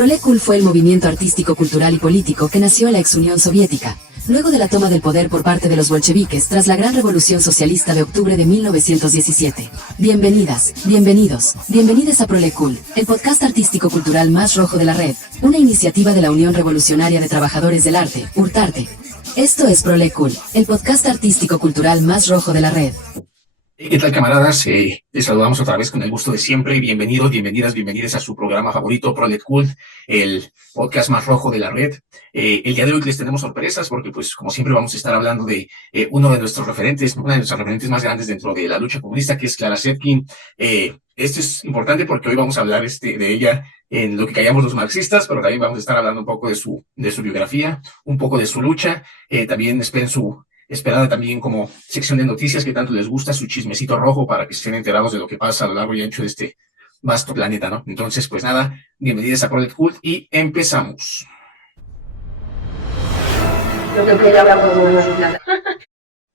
Proletkult fue el movimiento artístico, cultural y político que nació en la ex Unión Soviética, luego de la toma del poder por parte de los bolcheviques tras la Gran Revolución Socialista de octubre de 1917. Bienvenidas, bienvenidos, bienvenides a Proletkult, el podcast artístico cultural más rojo de la red, una iniciativa de la Unión Revolucionaria de Trabajadores del Arte, URTARTE. Esto es Proletkult, el podcast artístico cultural más rojo de la red. ¿Qué tal, camaradas? Les saludamos otra vez con el gusto de siempre. Bienvenidos, bienvenidas a su programa favorito, Proletkult, el podcast más rojo de la red. El día de hoy les tenemos sorpresas porque, pues, como siempre, vamos a estar hablando de una de nuestras referentes más grandes dentro de la lucha comunista, que es Clara Zetkin. Esto es importante porque hoy vamos a hablar de ella en lo que callamos los marxistas, pero también vamos a estar hablando un poco de su biografía, un poco de su lucha. También esperen esperada también como sección de noticias que tanto les gusta, su chismecito rojo para que estén enterados de lo que pasa a lo largo y ancho de este vasto planeta, ¿no? Entonces, pues nada, bienvenidos a Proletkult y empezamos.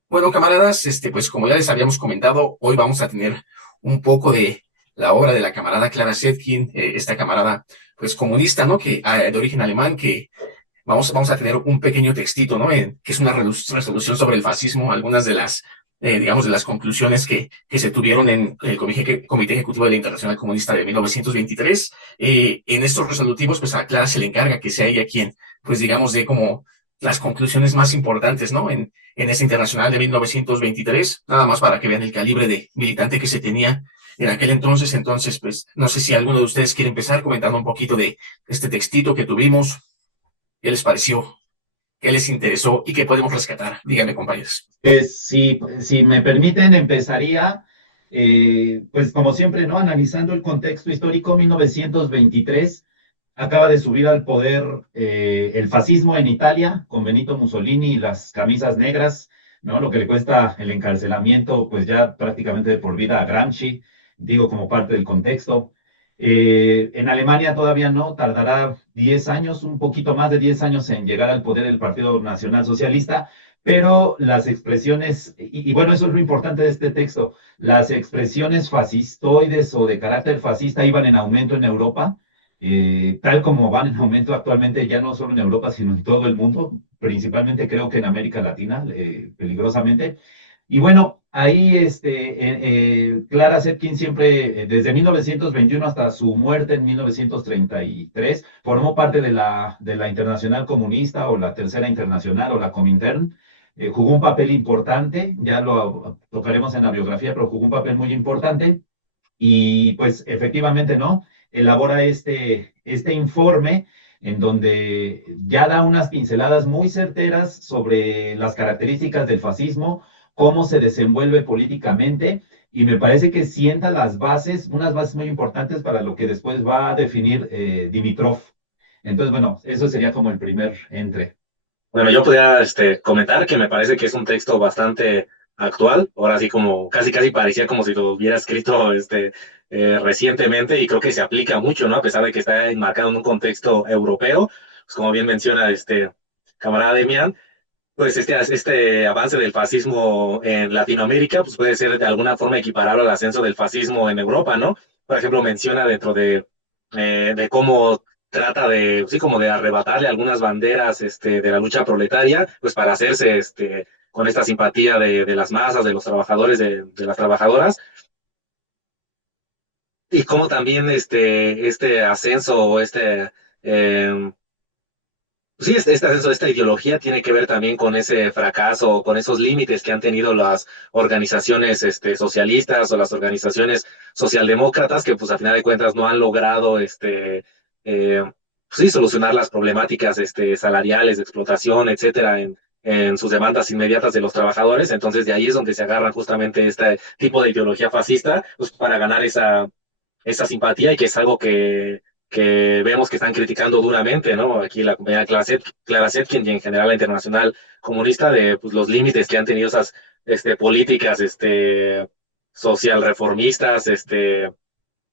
Bueno, camaradas, pues como ya les habíamos comentado, hoy vamos a tener un poco de la obra de la camarada Clara Zetkin, esta camarada, pues comunista, ¿no? Que de origen alemán, que Vamos a tener un pequeño textito, ¿no? Que es una resolución sobre el fascismo, algunas de las, digamos, de las conclusiones que se tuvieron en el Comité Ejecutivo de la Internacional Comunista de 1923. En estos resolutivos, pues a Clara se le encarga que sea ella quien, pues digamos, dé como las conclusiones más importantes, ¿no? En esa internacional de 1923, nada más para que vean el calibre de militante que se tenía en aquel entonces. Entonces, pues, no sé si alguno de ustedes quiere empezar comentando un poquito de este textito que tuvimos. ¿Qué les pareció? ¿Qué les interesó? ¿Y qué podemos rescatar? Díganme, compañeros. Si me permiten, empezaría, pues como siempre, ¿no? Analizando el contexto histórico. 1923 acaba de subir al poder el fascismo en Italia, con Benito Mussolini y las camisas negras, ¿no? Lo que le cuesta el encarcelamiento, pues ya prácticamente de por vida a Gramsci, digo, como parte del contexto. En Alemania todavía no, tardará 10 años, un poquito más de 10 años en llegar al poder el Partido Nacional Socialista, pero las expresiones, y bueno, eso es lo importante de este texto, las expresiones fascistoides o de carácter fascista iban en aumento en Europa, tal como van en aumento actualmente, ya no solo en Europa, sino en todo el mundo, principalmente creo que en América Latina, peligrosamente. Y bueno, ahí Clara Zetkin siempre, desde 1921 hasta su muerte en 1933, formó parte de la Internacional Comunista o la Tercera Internacional o la Comintern. Jugó un papel importante, ya lo tocaremos en la biografía, pero jugó un papel muy importante. Y pues efectivamente, ¿no? Elabora este informe en donde ya da unas pinceladas muy certeras sobre las características del fascismo, cómo se desenvuelve políticamente, y me parece que sienta las bases, unas bases muy importantes para lo que después va a definir Dimitrov. Entonces, bueno, eso sería como el primer entre. Bueno, yo podría comentar que me parece que es un texto bastante actual, ahora sí como casi parecía como si lo hubiera escrito recientemente, y creo que se aplica mucho, ¿no? A pesar de que está enmarcado en un contexto europeo, pues como bien menciona camarada Demian, pues este avance del fascismo en Latinoamérica pues puede ser de alguna forma equiparable al ascenso del fascismo en Europa, ¿no? Por ejemplo, menciona dentro de cómo trata de, sí, como de arrebatarle algunas banderas de la lucha proletaria, pues para hacerse con esta simpatía de las masas, de los trabajadores, de las trabajadoras, y cómo también este ascenso o sí, este ascenso de esta ideología tiene que ver también con ese fracaso, con esos límites que han tenido las organizaciones socialistas o las organizaciones socialdemócratas, que pues a final de cuentas no han logrado pues, sí, solucionar las problemáticas salariales, de explotación, etcétera, en sus demandas inmediatas de los trabajadores. Entonces de ahí es donde se agarran justamente este tipo de ideología fascista, pues para ganar esa simpatía, y que es algo que vemos que están criticando duramente, ¿no? Aquí la comunidad Clara Zetkin y en general la Internacional Comunista, de pues, los límites que han tenido esas políticas social reformistas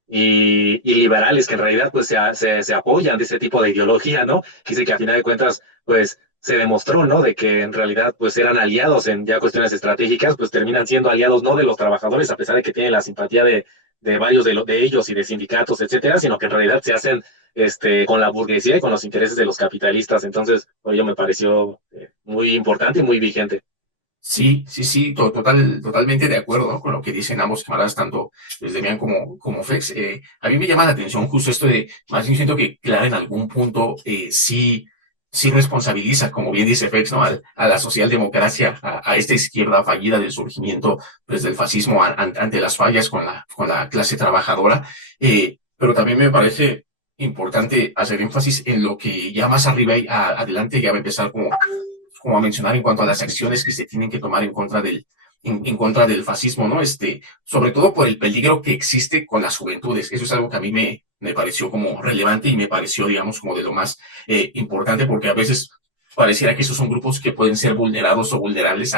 y liberales, que en realidad pues se apoyan de ese tipo de ideología, ¿no? Que dice que a final de cuentas pues se demostró, ¿no? De que en realidad pues eran aliados en ya cuestiones estratégicas, pues terminan siendo aliados no de los trabajadores, a pesar de que tienen la simpatía de varios de ellos y de sindicatos, etcétera, sino que en realidad se hacen con la burguesía y con los intereses de los capitalistas. Entonces, por ello me pareció muy importante y muy vigente. Sí, sí, sí, totalmente de acuerdo, ¿no? Con lo que dicen ambos camaradas, tanto desde Demian como Fex. A mí me llama la atención justo esto de, más bien siento que Clara en algún punto sí responsabiliza, como bien dice Fex, ¿no? A la socialdemocracia, a esta izquierda fallida del surgimiento, pues, del fascismo ante las fallas con la clase trabajadora. Pero también me parece importante hacer énfasis en lo que ya más arriba y adelante ya va a empezar como a mencionar en cuanto a las acciones que se tienen que tomar en contra del fascismo, ¿no? Sobre todo por el peligro que existe con las juventudes. Eso es algo que a mí me pareció como relevante y me pareció, digamos, como de lo más importante, porque a veces pareciera que esos son grupos que pueden ser vulnerados o vulnerables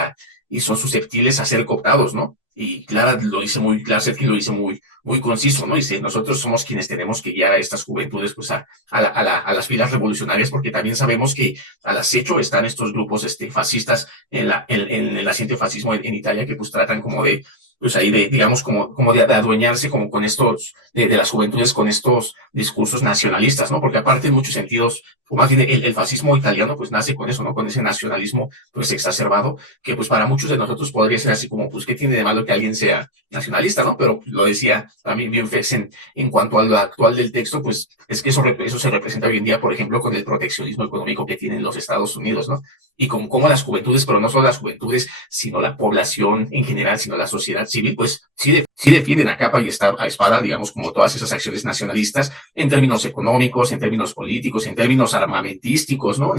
y son susceptibles a ser cooptados, ¿no? Y Clara lo dice Clara Zetkin lo dice muy conciso, ¿no? Dice, nosotros somos quienes tenemos que guiar a estas juventudes, pues, a las filas revolucionarias, porque también sabemos que al acecho están estos grupos fascistas en el naciente fascismo en Italia, que pues tratan como de, pues ahí de, digamos, como de adueñarse como con estos, de las juventudes con estos discursos nacionalistas, ¿no? Porque aparte en muchos sentidos, o más bien el fascismo italiano pues nace con eso, ¿no? Con ese nacionalismo pues exacerbado, que pues para muchos de nosotros podría ser así como, pues, ¿qué tiene de malo que alguien sea nacionalista, ¿no? Pero lo decía también bien Fex en cuanto a lo actual del texto, pues es que eso se representa hoy en día, por ejemplo, con el proteccionismo económico que tienen los Estados Unidos, ¿no? Y con cómo las juventudes, pero no solo las juventudes, sino la población en general, sino la sociedad civil, pues sí defienden a capa y a espada, digamos, como todas esas acciones nacionalistas en términos económicos, en términos políticos, en términos armamentísticos, ¿no?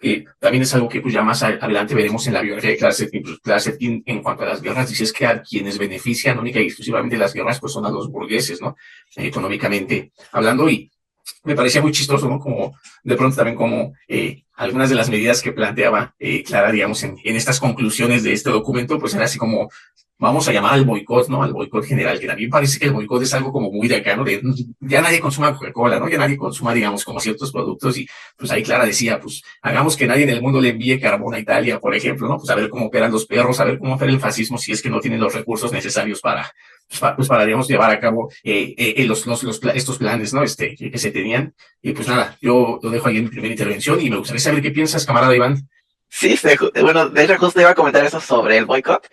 Que también es algo que pues ya más adelante veremos en la biografía de Clara Zetkin. Pues, Clara Zetkin, en cuanto a las guerras, dice es que a quienes benefician única y exclusivamente las guerras, pues son a los burgueses, ¿no? Económicamente hablando, y me parecía muy chistoso, ¿no? Como de pronto también como algunas de las medidas que planteaba Clara, digamos, en estas conclusiones de este documento, pues era así como, vamos a llamar al boicot, ¿no? Al boicot general, que también parece que el boicot es algo como muy de acá, ¿no? De, ya nadie consuma Coca-Cola, ¿no? Ya nadie consuma, digamos, como ciertos productos, y pues ahí Clara decía, pues hagamos que nadie en el mundo le envíe carbón a Italia, por ejemplo, ¿no? Pues a ver cómo operan los perros, a ver cómo opera el fascismo si es que no tienen los recursos necesarios para digamos, llevar a cabo estos planes, ¿no? Que se tenían. Y pues nada, yo lo dejo ahí en mi primera intervención y me gustaría saber qué piensas, camarada Iván. Sí, bueno, de hecho justo iba a comentar eso sobre el boicot.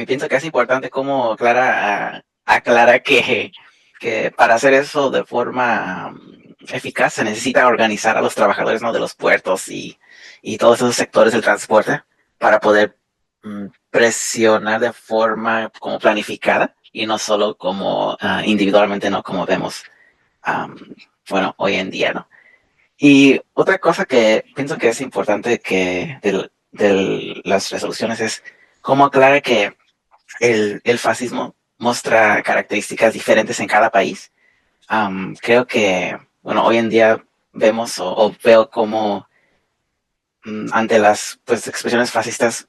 Y pienso que es importante cómo Clara aclara que para hacer eso de forma eficaz se necesita organizar a los trabajadores, ¿no? De los puertos y todos esos sectores del transporte para poder presionar de forma como planificada y no solo como individualmente, ¿no? Como vemos, bueno, hoy en día, ¿no? Y otra cosa que pienso que es importante que de las resoluciones es cómo aclara que el fascismo muestra características diferentes en cada país. Creo que, bueno, hoy en día vemos o veo como ante las pues, expresiones fascistas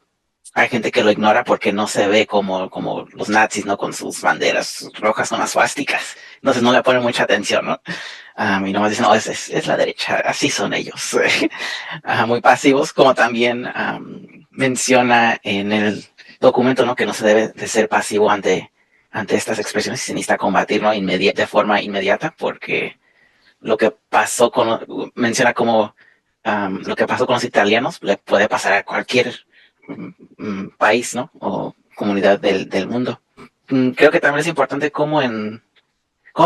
hay gente que lo ignora porque no se ve como los nazis, ¿no? Con sus banderas rojas, con las suásticas. Entonces no le ponen mucha atención, ¿no? Y nomás dicen, no, es la derecha, así son ellos. Muy pasivos, como también menciona en el documento, ¿no? Que no se debe de ser pasivo ante estas expresiones y se necesita combatir, ¿no? De forma inmediata, porque lo que pasó menciona como lo que pasó con los italianos le puede pasar a cualquier país, ¿no? O comunidad del mundo. Creo que también es importante cómo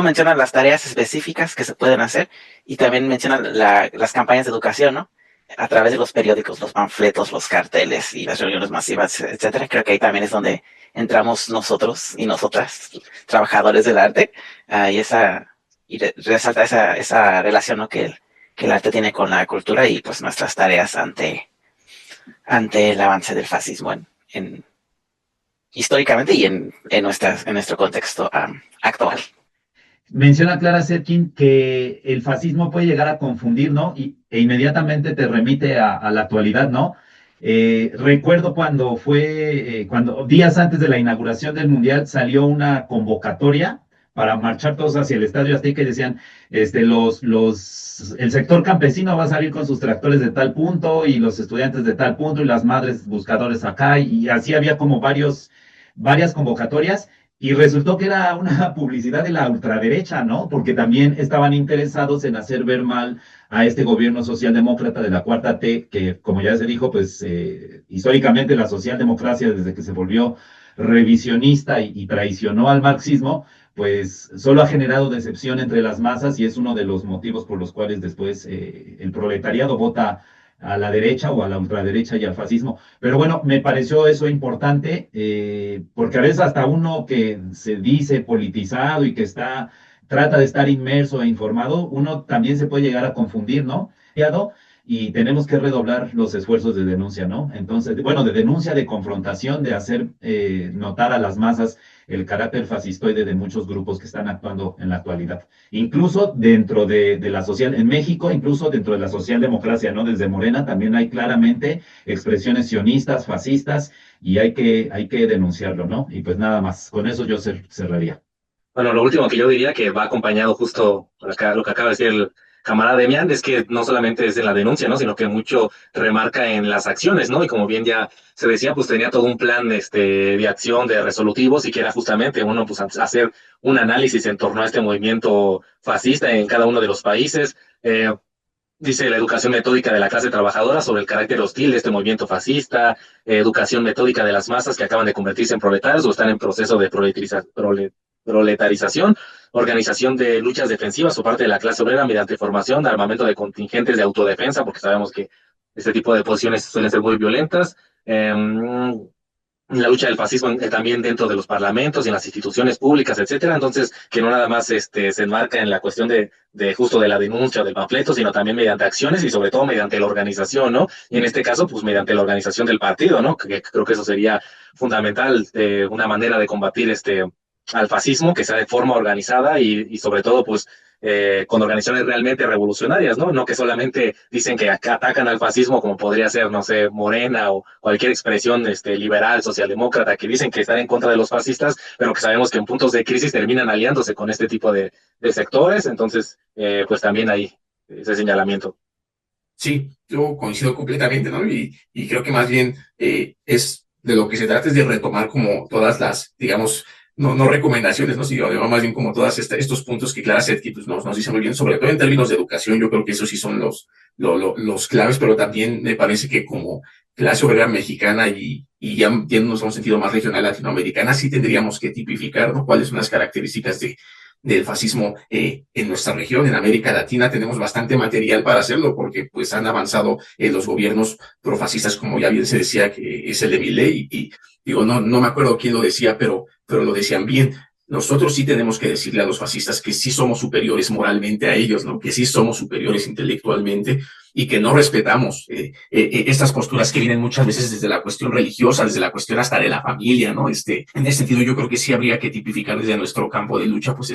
mencionan las tareas específicas que se pueden hacer y también mencionan las campañas de educación, ¿no? A través de los periódicos, los panfletos, los carteles y las reuniones masivas, etcétera. Creo que ahí también es donde entramos nosotros y nosotras, trabajadores del arte, y resalta esa relación, ¿no? que el arte tiene con la cultura y pues nuestras tareas ante el avance del fascismo históricamente y en nuestro contexto actual. Menciona Clara Zetkin que el fascismo puede llegar a confundir, ¿no? E inmediatamente te remite a la actualidad, ¿no? Recuerdo cuando días antes de la inauguración del Mundial salió una convocatoria para marchar todos hacia el Estadio Azteca y decían, el sector campesino va a salir con sus tractores de tal punto y los estudiantes de tal punto y las madres buscadores acá, y así había como varias convocatorias. Y resultó que era una publicidad de la ultraderecha, ¿no? Porque también estaban interesados en hacer ver mal a este gobierno socialdemócrata de la Cuarta T, que como ya se dijo, pues históricamente la socialdemocracia desde que se volvió revisionista y traicionó al marxismo, pues solo ha generado decepción entre las masas y es uno de los motivos por los cuales después el proletariado vota a la derecha o a la ultraderecha y al fascismo. Pero bueno, me pareció eso importante, porque a veces hasta uno que se dice politizado y que trata de estar inmerso e informado, uno también se puede llegar a confundir, ¿no? Y tenemos que redoblar los esfuerzos de denuncia, ¿no? Entonces, bueno, de denuncia, de confrontación, de hacer notar a las masas el carácter fascistoide de muchos grupos que están actuando en la actualidad. Incluso dentro de la social, en México, incluso dentro de la socialdemocracia, ¿no? Desde Morena también hay claramente expresiones sionistas, fascistas, y hay que denunciarlo, ¿no? Y pues nada más, con eso yo cerraría. Bueno, lo último que yo diría que va acompañado justo acá, lo que acaba de decir el camarada Demian, es que no solamente es en la denuncia, ¿no? Sino que mucho remarca en las acciones, ¿no? Y como bien ya se decía, pues tenía todo un plan de acción, de resolutivos, y que era justamente uno, pues hacer un análisis en torno a este movimiento fascista en cada uno de los países. Dice la educación metódica de la clase trabajadora sobre el carácter hostil de este movimiento fascista, educación metódica de las masas que acaban de convertirse en proletarios o están en proceso de proletarización, organización de luchas defensivas por parte de la clase obrera mediante formación, armamento de contingentes de autodefensa, porque sabemos que este tipo de posiciones suelen ser muy violentas. La lucha del fascismo también dentro de los parlamentos y en las instituciones públicas, etcétera. Entonces, que no nada más se enmarca en la cuestión de justo de la denuncia o del panfleto, sino también mediante acciones y sobre todo mediante la organización, ¿no? Y en este caso, pues mediante la organización del partido, ¿no? Que creo que eso sería fundamental, una manera de combatir al fascismo, que sea de forma organizada y sobre todo, pues, con organizaciones realmente revolucionarias, ¿no? No que solamente dicen que acá atacan al fascismo como podría ser, no sé, Morena o cualquier expresión liberal, socialdemócrata, que dicen que están en contra de los fascistas, pero que sabemos que en puntos de crisis terminan aliándose con este tipo de sectores. Entonces, pues también hay ese señalamiento. Sí, yo coincido completamente, ¿no? Y creo que más bien es de lo que se trata es de retomar como todas las, digamos, no recomendaciones, ¿no? Sino más bien como todos estos puntos que Clara Zetkin pues, nos dice muy bien, sobre todo en términos de educación. Yo creo que esos sí son los claves, pero también me parece que como clase obrera mexicana y ya yéndonos a un sentido más regional latinoamericana, sí tendríamos que tipificar, ¿no? Cuáles son las características del fascismo en nuestra región, en América Latina. Tenemos bastante material para hacerlo porque pues han avanzado los gobiernos profascistas, como ya bien se decía, que es el de Milei, y digo, no me acuerdo quién lo decía, pero lo decían bien. Nosotros sí tenemos que decirle a los fascistas que sí somos superiores moralmente a ellos, ¿no? Que sí somos superiores intelectualmente y que no respetamos estas posturas que vienen muchas veces desde la cuestión religiosa, desde la cuestión hasta de la familia, ¿no? En ese sentido, yo creo que sí habría que tipificar desde nuestro campo de lucha, pues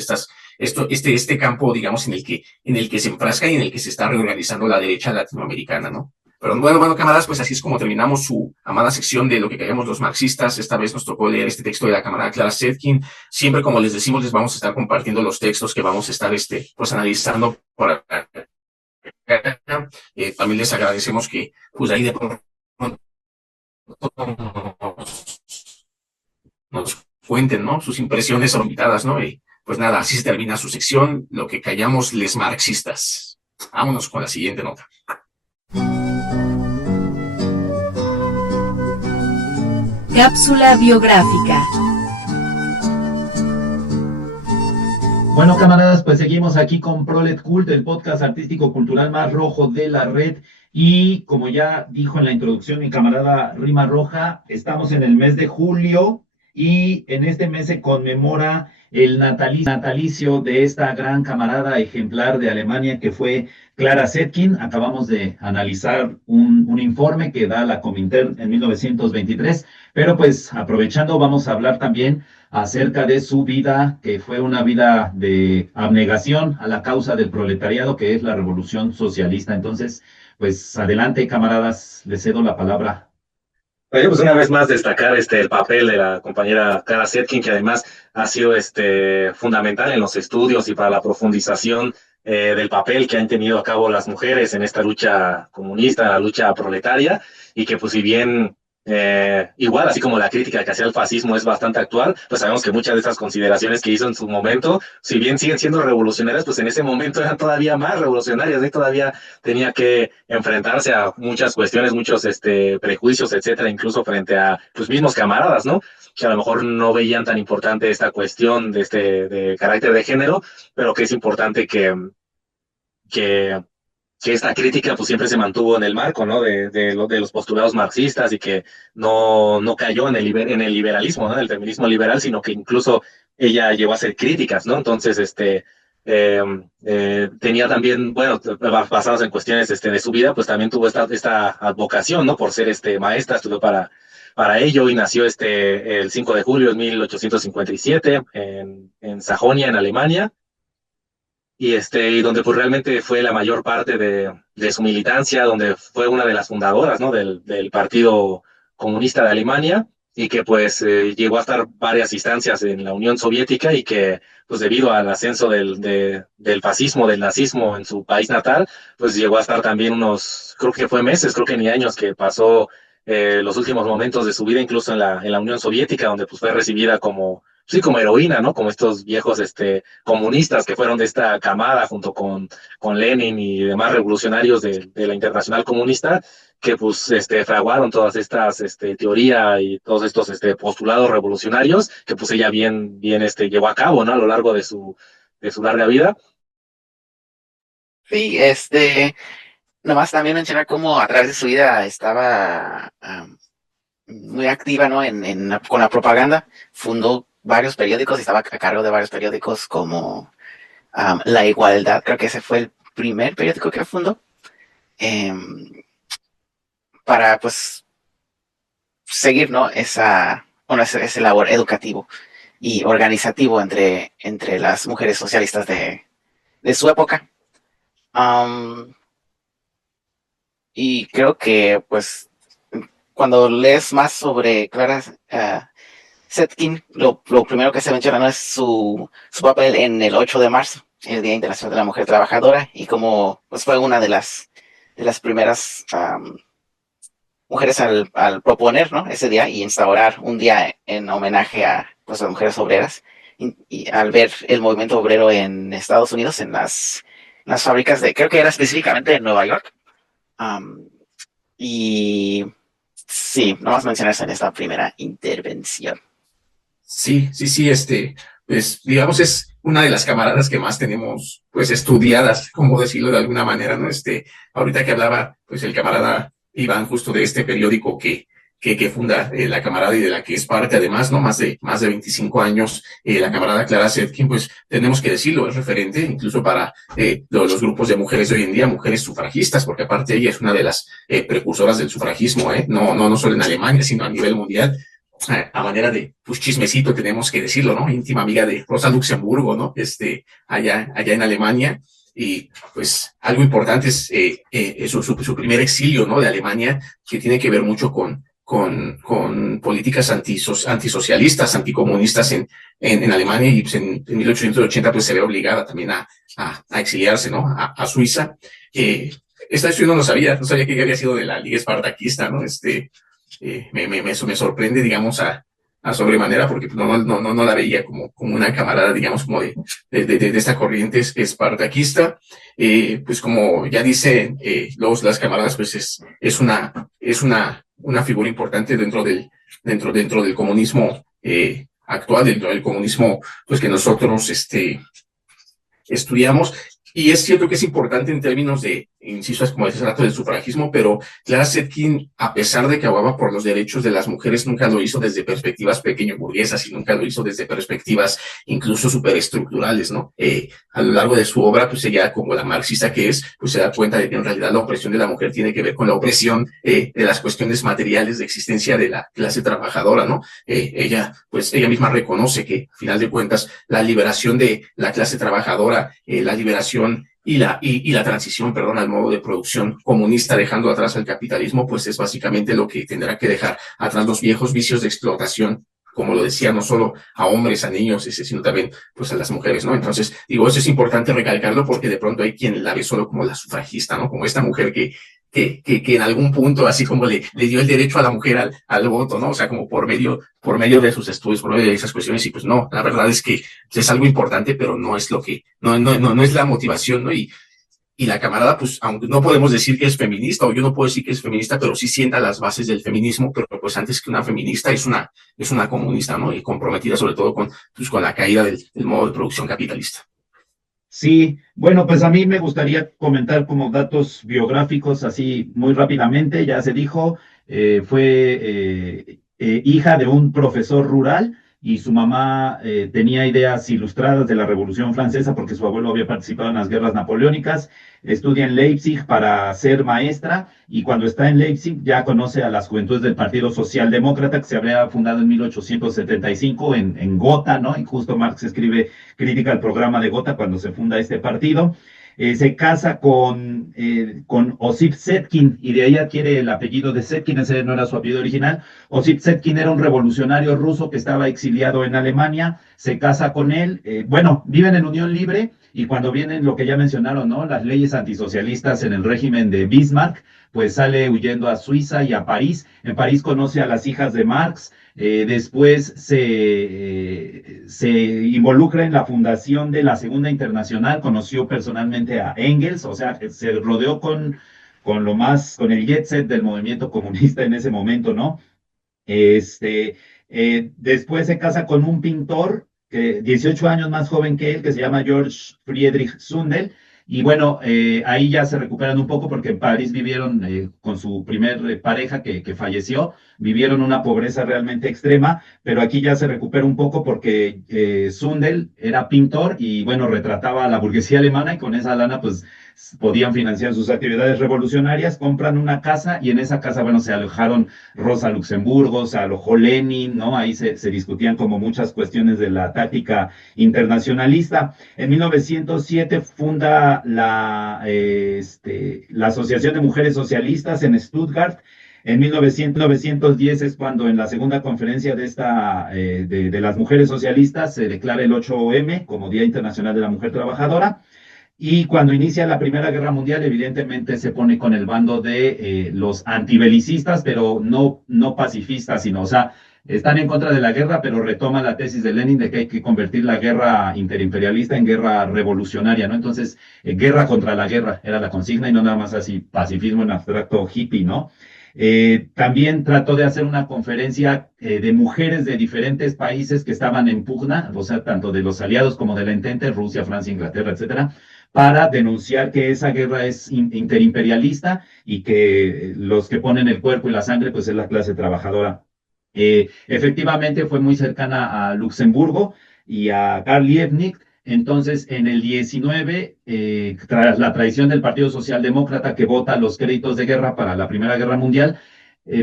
este campo, digamos, en el que se enfrasca y en el que se está reorganizando la derecha latinoamericana, ¿no? Pero bueno, camaradas, pues así es como terminamos su amada sección de lo que callamos los marxistas. Esta vez nos tocó leer este texto de la camarada Clara Zetkin. Siempre, como les decimos, les vamos a estar compartiendo los textos que vamos a estar, pues analizando por acá. También les agradecemos que, pues ahí de pronto nos cuenten, ¿no? Sus impresiones son invitadas, ¿no? Y pues nada, así se termina su sección, lo que callamos les marxistas. Vámonos con la siguiente nota. Cápsula biográfica. Bueno, camaradas, pues seguimos aquí con Prolet Cult, el podcast artístico cultural más rojo de la red. Y como ya dijo en la introducción mi camarada Rima Roja, estamos en el mes de julio y en este mes se conmemora el natalicio de esta gran camarada ejemplar de Alemania que fue Clara Zetkin. Acabamos de analizar un informe que da la Comintern en 1923, pero pues aprovechando vamos a hablar también acerca de su vida, que fue una vida de abnegación a la causa del proletariado, que es la revolución socialista. Entonces, pues adelante, camaradas, les cedo la palabra. Oye, pues una vez más destacar el papel de la compañera Clara Zetkin, que además ha sido fundamental en los estudios y para la profundización del papel que han tenido a cabo las mujeres en esta lucha comunista, la lucha proletaria, y que pues si bien igual, así como la crítica que hacía al fascismo es bastante actual, pues sabemos que muchas de esas consideraciones que hizo en su momento, si bien siguen siendo revolucionarias, pues en ese momento eran todavía más revolucionarias, ¿eh? Todavía tenía que enfrentarse a muchas cuestiones, muchos prejuicios, etcétera, incluso frente a pues mismos camaradas, ¿no? Que a lo mejor no veían tan importante esta cuestión de carácter de género, pero que es importante que que esta crítica pues siempre se mantuvo en el marco, ¿no? De los postulados marxistas y que no cayó en en el liberalismo, ¿no? El feminismo liberal, sino que incluso ella llegó a hacer críticas, ¿no? Entonces, tenía también, bueno, basadas en cuestiones de su vida, pues también tuvo esta advocación, ¿no? Por ser maestra, estudió para ello y nació el 5 de julio de 1857 en Sajonia, en Alemania y donde pues realmente fue la mayor parte de su militancia, donde fue una de las fundadoras, ¿no? del Partido Comunista de Alemania y que pues llegó a estar varias instancias en la Unión Soviética y que pues debido al ascenso del fascismo, del nazismo en su país natal, pues llegó a estar también creo que fue meses, creo que ni años que pasó los últimos momentos de su vida incluso en la Unión Soviética, donde pues fue recibida sí, como heroína, ¿no? Como estos viejos comunistas que fueron de esta camada junto con Lenin y demás revolucionarios de la Internacional Comunista, que pues fraguaron todas estas teoría y todos estos postulados revolucionarios que pues ella bien llevó a cabo, ¿no? A lo largo de su larga vida. Sí, nomás también mencionar cómo a través de su vida estaba muy activa, ¿no? Con la propaganda. Fundó varios periódicos y estaba a cargo de varios periódicos como La Igualdad, creo que ese fue el primer periódico que fundó, para pues seguir, ¿no? Ese labor educativo y organizativo entre las mujeres socialistas de su época. Y creo que pues cuando lees más sobre Clara Zetkin, lo primero que se menciona no es su papel en el 8 de marzo, el Día Internacional de la Mujer Trabajadora, y como pues fue una de las primeras mujeres al proponer, ¿no? Ese día y instaurar un día en homenaje a pues, las mujeres obreras, y al ver el movimiento obrero en Estados Unidos, en las fábricas creo que era específicamente en Nueva York, y sí, nomás mencionas en esta primera intervención. Sí, pues digamos es una de las camaradas que más tenemos pues estudiadas, como decirlo de alguna manera, ¿no? Ahorita que hablaba pues el camarada Iván justo de este periódico que funda la camarada y de la que es parte además, ¿no? Más de 25 años, la camarada Clara Zetkin, pues tenemos que decirlo, es referente incluso para los grupos de mujeres de hoy en día, mujeres sufragistas, porque aparte ella es una de las precursoras del sufragismo, no solo en Alemania, sino a nivel mundial. A manera de pues chismecito tenemos que decirlo, ¿no? Íntima amiga de Rosa Luxemburgo, ¿no? Allá en Alemania. Y pues algo importante es su primer exilio, ¿no? De Alemania, que tiene que ver mucho con políticas antisocialistas, anticomunistas en Alemania, y pues en 1880 pues se ve obligada también a exiliarse, ¿no? A Suiza. Esta yo no sabía que ella había sido de la Liga Espartaquista, ¿no? Me sorprende, digamos, a sobremanera, porque no la veía como una camarada, digamos, como de esta corriente espartaquista. Pues como ya dicen las camaradas, pues es una figura importante dentro del comunismo actual, dentro del comunismo pues que nosotros estudiamos. Y es cierto que es importante en términos de, insisto, es como ese rato del sufragismo, pero Clara Zetkin, a pesar de que abogaba por los derechos de las mujeres, nunca lo hizo desde perspectivas pequeño burguesas y nunca lo hizo desde perspectivas incluso superestructurales, ¿no? A lo largo de su obra, pues ella, como la marxista que es, pues se da cuenta de que en realidad la opresión de la mujer tiene que ver con la opresión de las cuestiones materiales de existencia de la clase trabajadora, ¿no? Ella misma reconoce que, al final de cuentas, la liberación de la clase trabajadora, la liberación y la transición, al modo de producción comunista, dejando atrás el capitalismo, pues es básicamente lo que tendrá que dejar atrás los viejos vicios de explotación, como lo decía, no solo a hombres, a niños, sino también pues a las mujeres, ¿no? Entonces, digo, eso es importante recalcarlo porque de pronto hay quien la ve solo como la sufragista, ¿no? Como esta mujer que que en algún punto así como le dio el derecho a la mujer al voto, ¿no? O sea, como por medio de sus estudios, por medio de esas cuestiones, y pues no, la verdad es que es algo importante, pero no es lo que, no es la motivación, ¿no? Y la camarada, pues, aunque no podemos decir que es feminista, o yo no puedo decir que es feminista, pero sí sienta las bases del feminismo, pero pues antes que una feminista es una comunista, ¿no? Y comprometida sobre todo con la caída del modo de producción capitalista. Sí, bueno, pues a mí me gustaría comentar como datos biográficos así muy rápidamente. Ya se dijo, fue hija de un profesor rural y su mamá tenía ideas ilustradas de la Revolución Francesa porque su abuelo había participado en las guerras napoleónicas. Estudia en Leipzig para ser maestra y cuando está en Leipzig ya conoce a las juventudes del Partido Socialdemócrata que se habría fundado en 1875 en Gotha, ¿no? Y justo Marx escribe crítica al programa de Gotha cuando se funda este partido. Se casa con Osip Setkin y de ahí adquiere el apellido de Setkin, ese no era su apellido original. Osip Setkin era un revolucionario ruso que estaba exiliado en Alemania, se casa con él, bueno, viven en unión libre y cuando vienen lo que ya mencionaron, ¿no? Las leyes antisocialistas en el régimen de Bismarck, pues sale huyendo a Suiza y a París. En París conoce a las hijas de Marx, después se involucra en la fundación de la Segunda Internacional, conoció personalmente a Engels, o sea, se rodeó con el jet set del movimiento comunista en ese momento, ¿no? Después se casa con un pintor, 18 años más joven que él, que se llama George Friedrich Sundel. Y bueno, ahí ya se recuperan un poco porque en París vivieron con su primer pareja que falleció, vivieron una pobreza realmente extrema, pero aquí ya se recupera un poco porque Sundel era pintor y bueno, retrataba a la burguesía alemana y con esa lana pues podían financiar sus actividades revolucionarias, compran una casa y en esa casa, bueno, se alojaron Rosa Luxemburgo, se alojó Lenin, ¿no? Ahí se discutían como muchas cuestiones de la táctica internacionalista. En 1907 funda la Asociación de Mujeres Socialistas en Stuttgart. En 1910 es cuando en la segunda conferencia de las mujeres socialistas se declara el 8M como Día Internacional de la Mujer Trabajadora. Y cuando inicia la Primera Guerra Mundial, evidentemente se pone con el bando de los antibelicistas, pero no pacifistas, sino, o sea, están en contra de la guerra, pero retoman la tesis de Lenin de que hay que convertir la guerra interimperialista en guerra revolucionaria, ¿no? Entonces, guerra contra la guerra era la consigna y no nada más así pacifismo en abstracto hippie, ¿no? También trató de hacer una conferencia de mujeres de diferentes países que estaban en pugna, o sea, tanto de los aliados como de la Entente, Rusia, Francia, Inglaterra, etcétera, para denunciar que esa guerra es interimperialista y que los que ponen el cuerpo y la sangre, pues es la clase trabajadora. Efectivamente fue muy cercana a Luxemburgo y a Karl Liebknecht. Entonces, en el 19, tras la traición del Partido Socialdemócrata que vota los créditos de guerra para la Primera Guerra Mundial,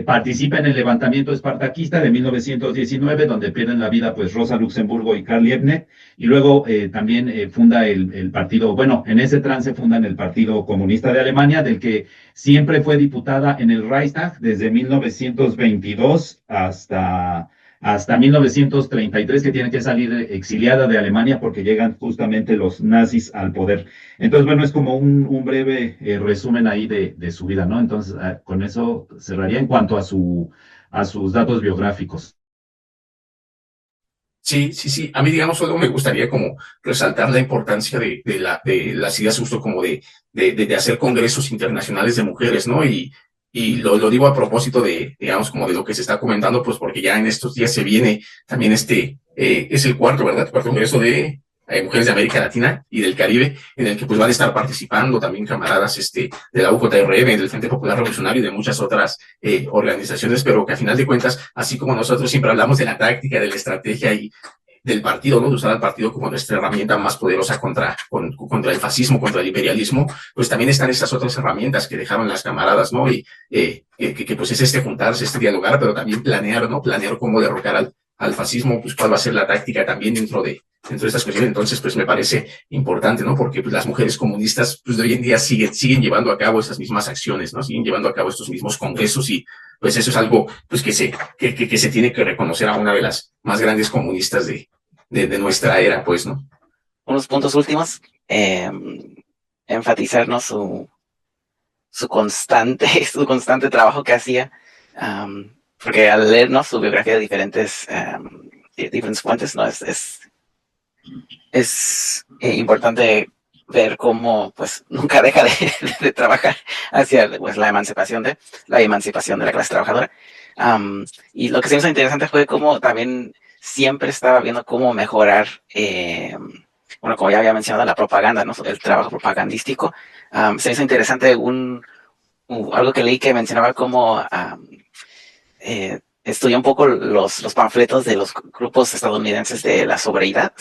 participa en el levantamiento espartaquista de 1919, donde pierden la vida pues Rosa Luxemburgo y Karl Liebknecht, y luego también funda el partido, bueno, en ese trance fundan el Partido Comunista de Alemania, del que siempre fue diputada en el Reichstag desde 1922 hasta 1933, que tiene que salir exiliada de Alemania porque llegan justamente los nazis al poder. Entonces, bueno, es como un breve resumen ahí de su vida, ¿no? Entonces, con eso cerraría en cuanto a sus datos biográficos. Sí, sí, sí. A mí, digamos, solo me gustaría como resaltar la importancia de las ideas justo como de hacer congresos internacionales de mujeres, ¿no? Y lo digo a propósito digamos, como de lo que se está comentando, pues porque ya en estos días se viene también es el cuarto, ¿verdad? Cuarto congreso de mujeres de América Latina y del Caribe, en el que pues van a estar participando también camaradas de la UJRM, del Frente Popular Revolucionario y de muchas otras organizaciones, pero que a final de cuentas, así como nosotros siempre hablamos de la táctica, de la estrategia y del partido, ¿no? De usar al partido como nuestra herramienta más poderosa contra el fascismo, contra el imperialismo, pues también están estas otras herramientas que dejaron las camaradas, ¿no? Y que pues es juntarse, dialogar, pero también planear, ¿no? Planear cómo derrocar al fascismo, pues cuál va a ser la táctica también dentro de estas cuestiones. Entonces, pues me parece importante, ¿no? Porque pues las mujeres comunistas, pues de hoy en día siguen llevando a cabo esas mismas acciones, ¿no? Siguen llevando a cabo estos mismos congresos y pues eso es algo, pues que se tiene que reconocer a una de las más grandes comunistas de nuestra era, pues, ¿no? Unos puntos últimos, enfatizarnos su constante trabajo que hacía, porque al leer, ¿no?, su biografía de diferentes fuentes, ¿no?, es importante ver cómo pues nunca deja de trabajar hacia pues la emancipación de la clase trabajadora. Y lo que se me hizo interesante fue cómo también siempre estaba viendo cómo mejorar, bueno, como ya había mencionado, la propaganda, ¿no?, el trabajo propagandístico. Se me hizo interesante algo que leí que mencionaba cómo estudió un poco los panfletos de los grupos estadounidenses de la sobreidad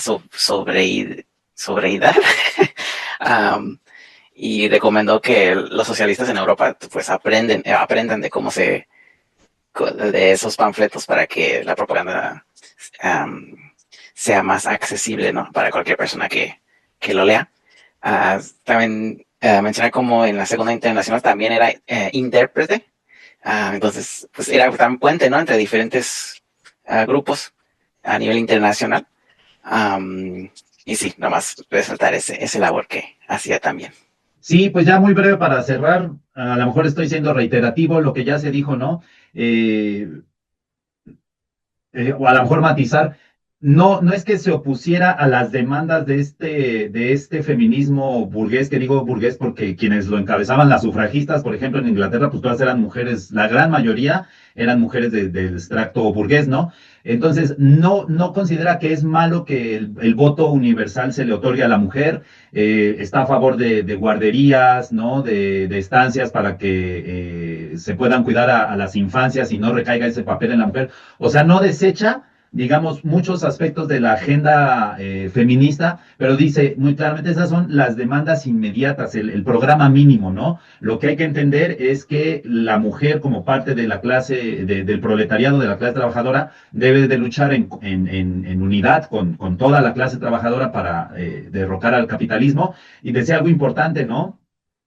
y recomendó que los socialistas en Europa pues aprendan de cómo de esos panfletos para que la propaganda sea más accesible, ¿no?, para cualquier persona que lo lea. También mencioné como en la Segunda Internacional también era intérprete. Entonces, pues era un puente, ¿no?, entre diferentes grupos a nivel internacional. Y sí, nomás resaltar ese labor que hacía también. Sí, pues ya muy breve para cerrar, a lo mejor estoy siendo reiterativo, lo que ya se dijo, ¿no? O a lo mejor matizar, no es que se opusiera a las demandas de este feminismo burgués, que digo burgués porque quienes lo encabezaban, las sufragistas, por ejemplo, en Inglaterra, pues todas eran mujeres, la gran mayoría eran mujeres del extracto burgués, ¿no? Entonces, no considera que es malo que el voto universal se le otorgue a la mujer, está a favor de guarderías, ¿no? De estancias para que se puedan cuidar a las infancias y no recaiga ese papel en la mujer. O sea, no desecha, digamos, muchos aspectos de la agenda feminista, pero dice muy claramente, esas son las demandas inmediatas, el programa mínimo, ¿no? Lo que hay que entender es que la mujer, como parte de la clase, del proletariado, de la clase trabajadora, debe de luchar en unidad con toda la clase trabajadora para derrocar al capitalismo. Y decía algo importante, ¿no?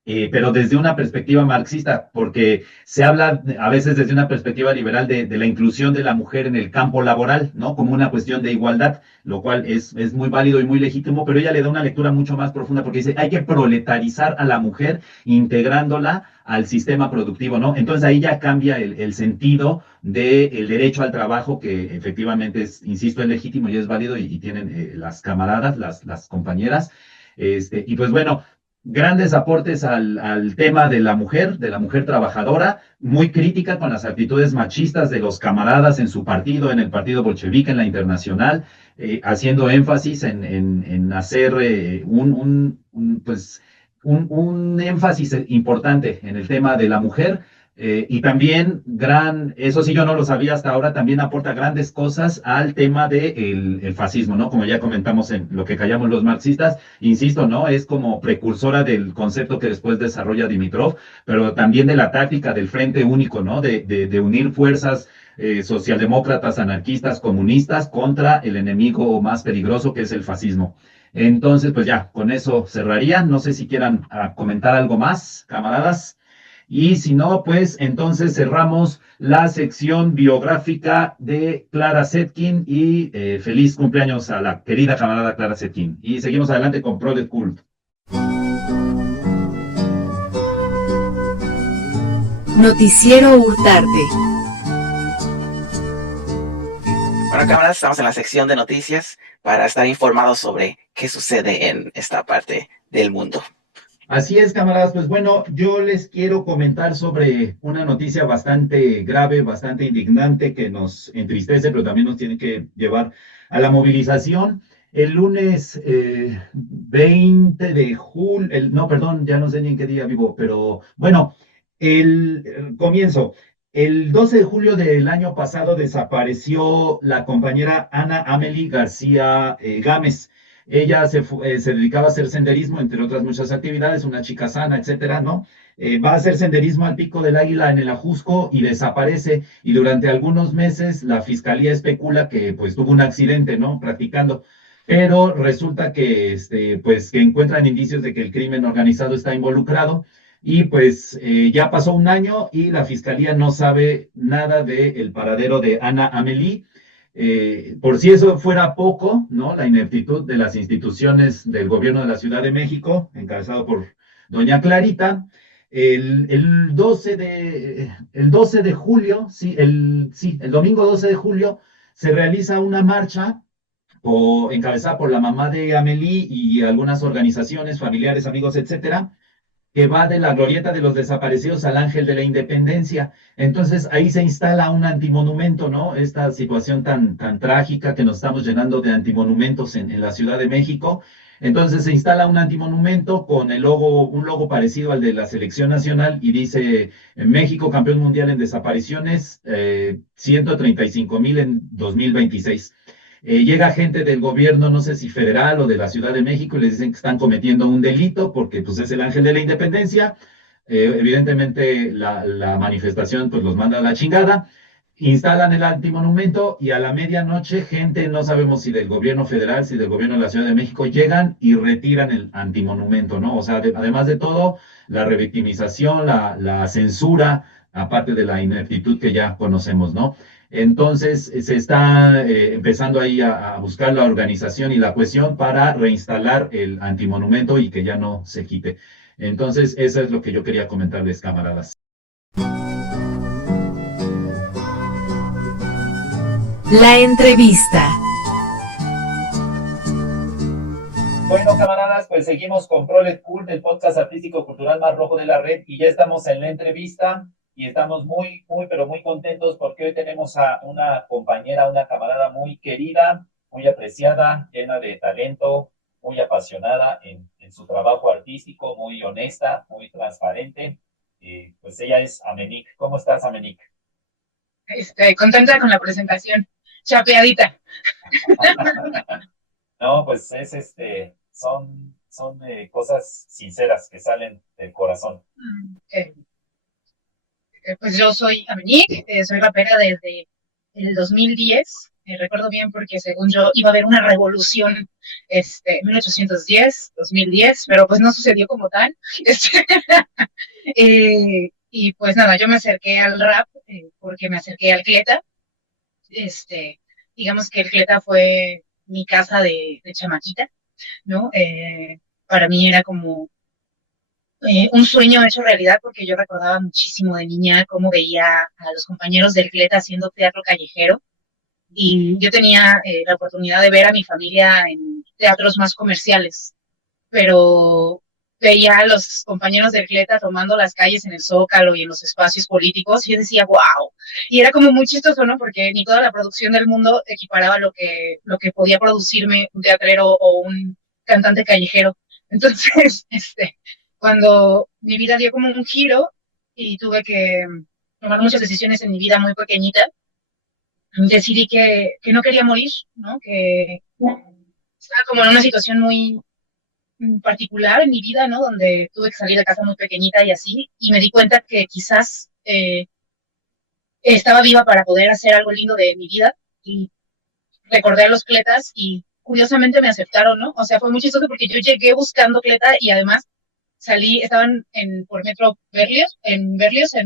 Pero desde una perspectiva marxista, porque se habla a veces desde una perspectiva liberal de la inclusión de la mujer en el campo laboral, ¿no? Como una cuestión de igualdad, lo cual es muy válido y muy legítimo, pero ella le da una lectura mucho más profunda porque dice, hay que proletarizar a la mujer integrándola al sistema productivo, ¿no? Entonces ahí ya cambia el sentido del derecho al trabajo, que efectivamente es, insisto, es legítimo y es válido y tienen las camaradas, las compañeras. Y pues bueno, grandes aportes al tema de la mujer trabajadora, muy crítica con las actitudes machistas de los camaradas en su partido, en el partido bolchevique, en la Internacional, haciendo énfasis en hacer un énfasis importante en el tema de la mujer. Y también eso sí yo no lo sabía hasta ahora, también aporta grandes cosas al tema del el fascismo, ¿no? Como ya comentamos en lo que callamos los marxistas, insisto, ¿no? Es como precursora del concepto que después desarrolla Dimitrov, pero también de la táctica del frente único, ¿no? De unir fuerzas socialdemócratas, anarquistas, comunistas contra el enemigo más peligroso que es el fascismo. Entonces, pues ya, con eso cerraría. No sé si quieran comentar algo más, camaradas. Y si no, pues entonces cerramos la sección biográfica de Clara Zetkin y feliz cumpleaños a la querida camarada Clara Zetkin. Y seguimos adelante con Project Cult. Noticiero Hurtarte. Bueno, camaradas, estamos en la sección de noticias para estar informados sobre qué sucede en esta parte del mundo. Así es, camaradas. Pues bueno, yo les quiero comentar sobre una noticia bastante grave, bastante indignante, que nos entristece, pero también nos tiene que llevar a la movilización. El lunes 20 de julio, no, perdón, ya no sé ni en qué día vivo, pero bueno, el comienzo. El 12 de julio del año pasado desapareció la compañera Ana Amelie García Gámez. Ella se dedicaba a hacer senderismo, entre otras muchas actividades, una chica sana, etcétera, ¿no? Va a hacer senderismo al Pico del Águila en el Ajusco y desaparece. Y durante algunos meses la fiscalía especula que pues tuvo un accidente, ¿no? Practicando. Pero resulta que, pues, que encuentran indicios de que el crimen organizado está involucrado. Y pues ya pasó un año y la fiscalía no sabe nada del paradero de Ana Amelie. Por si eso fuera poco, ¿no? La ineptitud de las instituciones del gobierno de la Ciudad de México, encabezado por doña Clarita, El 12 de julio, el domingo 12 de julio, se realiza una marcha encabezada por la mamá de Amelie y algunas organizaciones, familiares, amigos, etcétera, que va de la glorieta de los desaparecidos al Ángel de la Independencia. Entonces ahí se instala un antimonumento, ¿no? Esta situación tan trágica que nos estamos llenando de antimonumentos en la Ciudad de México. Entonces se instala un antimonumento con un logo parecido al de la selección nacional y dice México campeón mundial en desapariciones, 135,000 en 2026. Llega gente del gobierno, no sé si federal o de la Ciudad de México, y les dicen que están cometiendo un delito porque pues, es el Ángel de la Independencia. Evidentemente la manifestación pues los manda a la chingada. Instalan el antimonumento y a la medianoche gente, no sabemos si del gobierno federal, si del gobierno de la Ciudad de México, llegan y retiran el antimonumento, ¿no? O sea, además de todo, la revictimización, la censura, aparte de la ineptitud que ya conocemos, ¿no? Entonces, se está empezando ahí a buscar la organización y la cohesión para reinstalar el antimonumento y que ya no se quite. Entonces, eso es lo que yo quería comentarles, camaradas. La entrevista. Bueno, camaradas, pues seguimos con Prolet Cool, el podcast artístico cultural más rojo de la red, y ya estamos en la entrevista y estamos muy, muy, pero muy contentos porque hoy tenemos a una compañera, una camarada muy querida, muy apreciada, llena de talento, muy apasionada en su trabajo artístico, muy honesta, muy transparente. Pues ella es Amenic. ¿Cómo estás, Amenic? Contenta con la presentación, chapeadita. No, pues son cosas sinceras que salen del corazón. Pues yo soy Amenique, soy rapera desde el 2010. Recuerdo bien porque según yo iba a haber una revolución 1810, 2010, pero pues no sucedió como tal. Este, y pues nada, yo me acerqué al rap porque me acerqué al Cleta. Este, digamos que el Cleta fue mi casa de chamaquita, ¿no? Para mí era como un sueño hecho realidad porque yo recordaba muchísimo de niña cómo veía a los compañeros del Cleta haciendo teatro callejero y yo tenía la oportunidad de ver a mi familia en teatros más comerciales, pero veía a los compañeros del Cleta tomando las calles en el Zócalo y en los espacios políticos y yo decía, wow, y era como muy chistoso, ¿no? Porque ni toda la producción del mundo equiparaba lo que podía producirme un teatrero o un cantante callejero. Entonces, cuando mi vida dio como un giro y tuve que tomar muchas decisiones en mi vida muy pequeñita, decidí que no quería morir, ¿no? Que estaba como en una situación muy particular en mi vida, ¿no? Donde tuve que salir de casa muy pequeñita y así, y me di cuenta que quizás estaba viva para poder hacer algo lindo de mi vida y recordé a los Cletas y curiosamente me aceptaron, ¿no? O sea, fue muy chistoso porque yo llegué buscando Cleta y además estaban por Metro Berlioz, en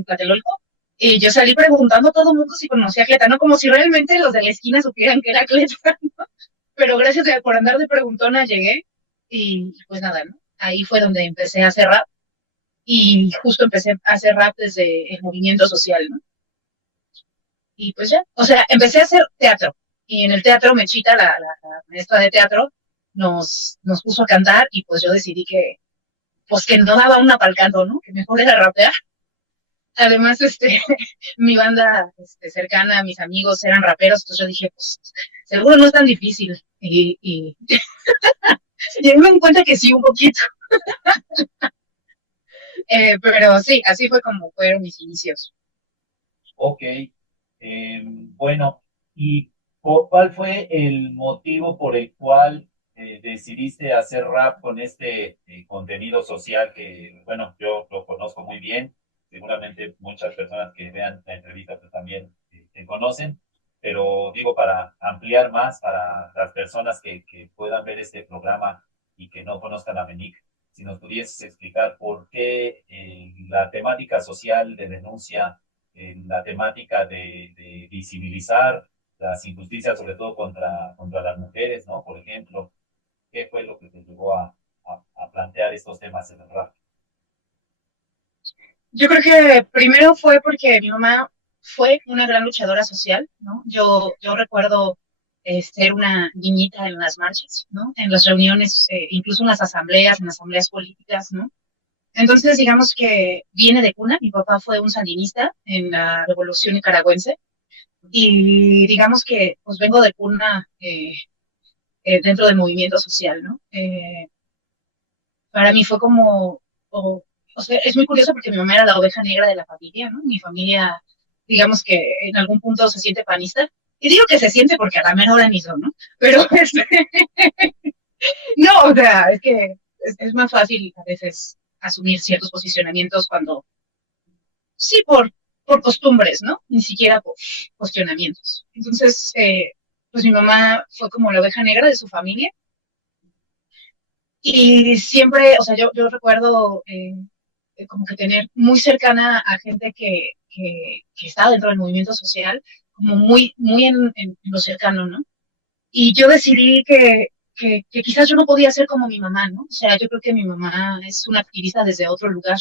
Tlatelolco, y yo salí preguntando a todo el mundo si conocía a Cleta, no como si realmente los de la esquina supieran que era Cleta, ¿no? Pero gracias por andar de preguntona llegué y pues nada, ¿no? Ahí fue donde empecé a hacer rap y justo empecé a hacer rap desde el movimiento social, ¿no? Y pues ya, o sea, empecé a hacer teatro y en el teatro Mechita, la maestra de teatro, nos puso a cantar y pues yo decidí pues que no daba una pa'l canto, ¿no? Que mejor era rapear. Además, mi banda cercana, mis amigos eran raperos, entonces yo dije, pues, seguro no es tan difícil. Y ahí me di cuenta que sí, un poquito. Pero sí, así fue como fueron mis inicios. Ok, bueno, ¿y cuál fue el motivo por el cual decidiste hacer rap con este contenido social que, bueno, yo lo conozco muy bien, seguramente muchas personas que vean la entrevista pues, también te conocen, pero digo, para ampliar más para las personas que puedan ver este programa y que no conozcan a Menic, si nos pudieses explicar por qué la temática social de denuncia en la temática de visibilizar las injusticias, sobre todo contra las mujeres, ¿no? Por ejemplo, ¿qué fue lo que te llevó a plantear estos temas en el rap? Yo creo que primero fue porque mi mamá fue una gran luchadora social, ¿no? Yo recuerdo ser una niñita en las marchas, ¿no? En las reuniones, incluso en las asambleas políticas, ¿no? Entonces, digamos que viene de cuna. Mi papá fue un sandinista en la Revolución Nicaragüense y digamos que pues vengo de cuna dentro del movimiento social, ¿no? Para mí fue como, o sea, es muy curioso porque mi mamá era la oveja negra de la familia, ¿no? Mi familia, digamos que en algún punto se siente panista. Y digo que se siente porque a la mera hora ni son, ¿no? Pero, no, o sea, es que es más fácil a veces asumir ciertos posicionamientos cuando, sí, por costumbres, ¿no? Ni siquiera por cuestionamientos. Entonces, pues mi mamá fue como la oveja negra de su familia. Y siempre, o sea, yo recuerdo como que tener muy cercana a gente que estaba dentro del movimiento social, como muy en lo cercano, ¿no? Y yo decidí que quizás yo no podía ser como mi mamá, ¿no? O sea, yo creo que mi mamá es una activista desde otro lugar,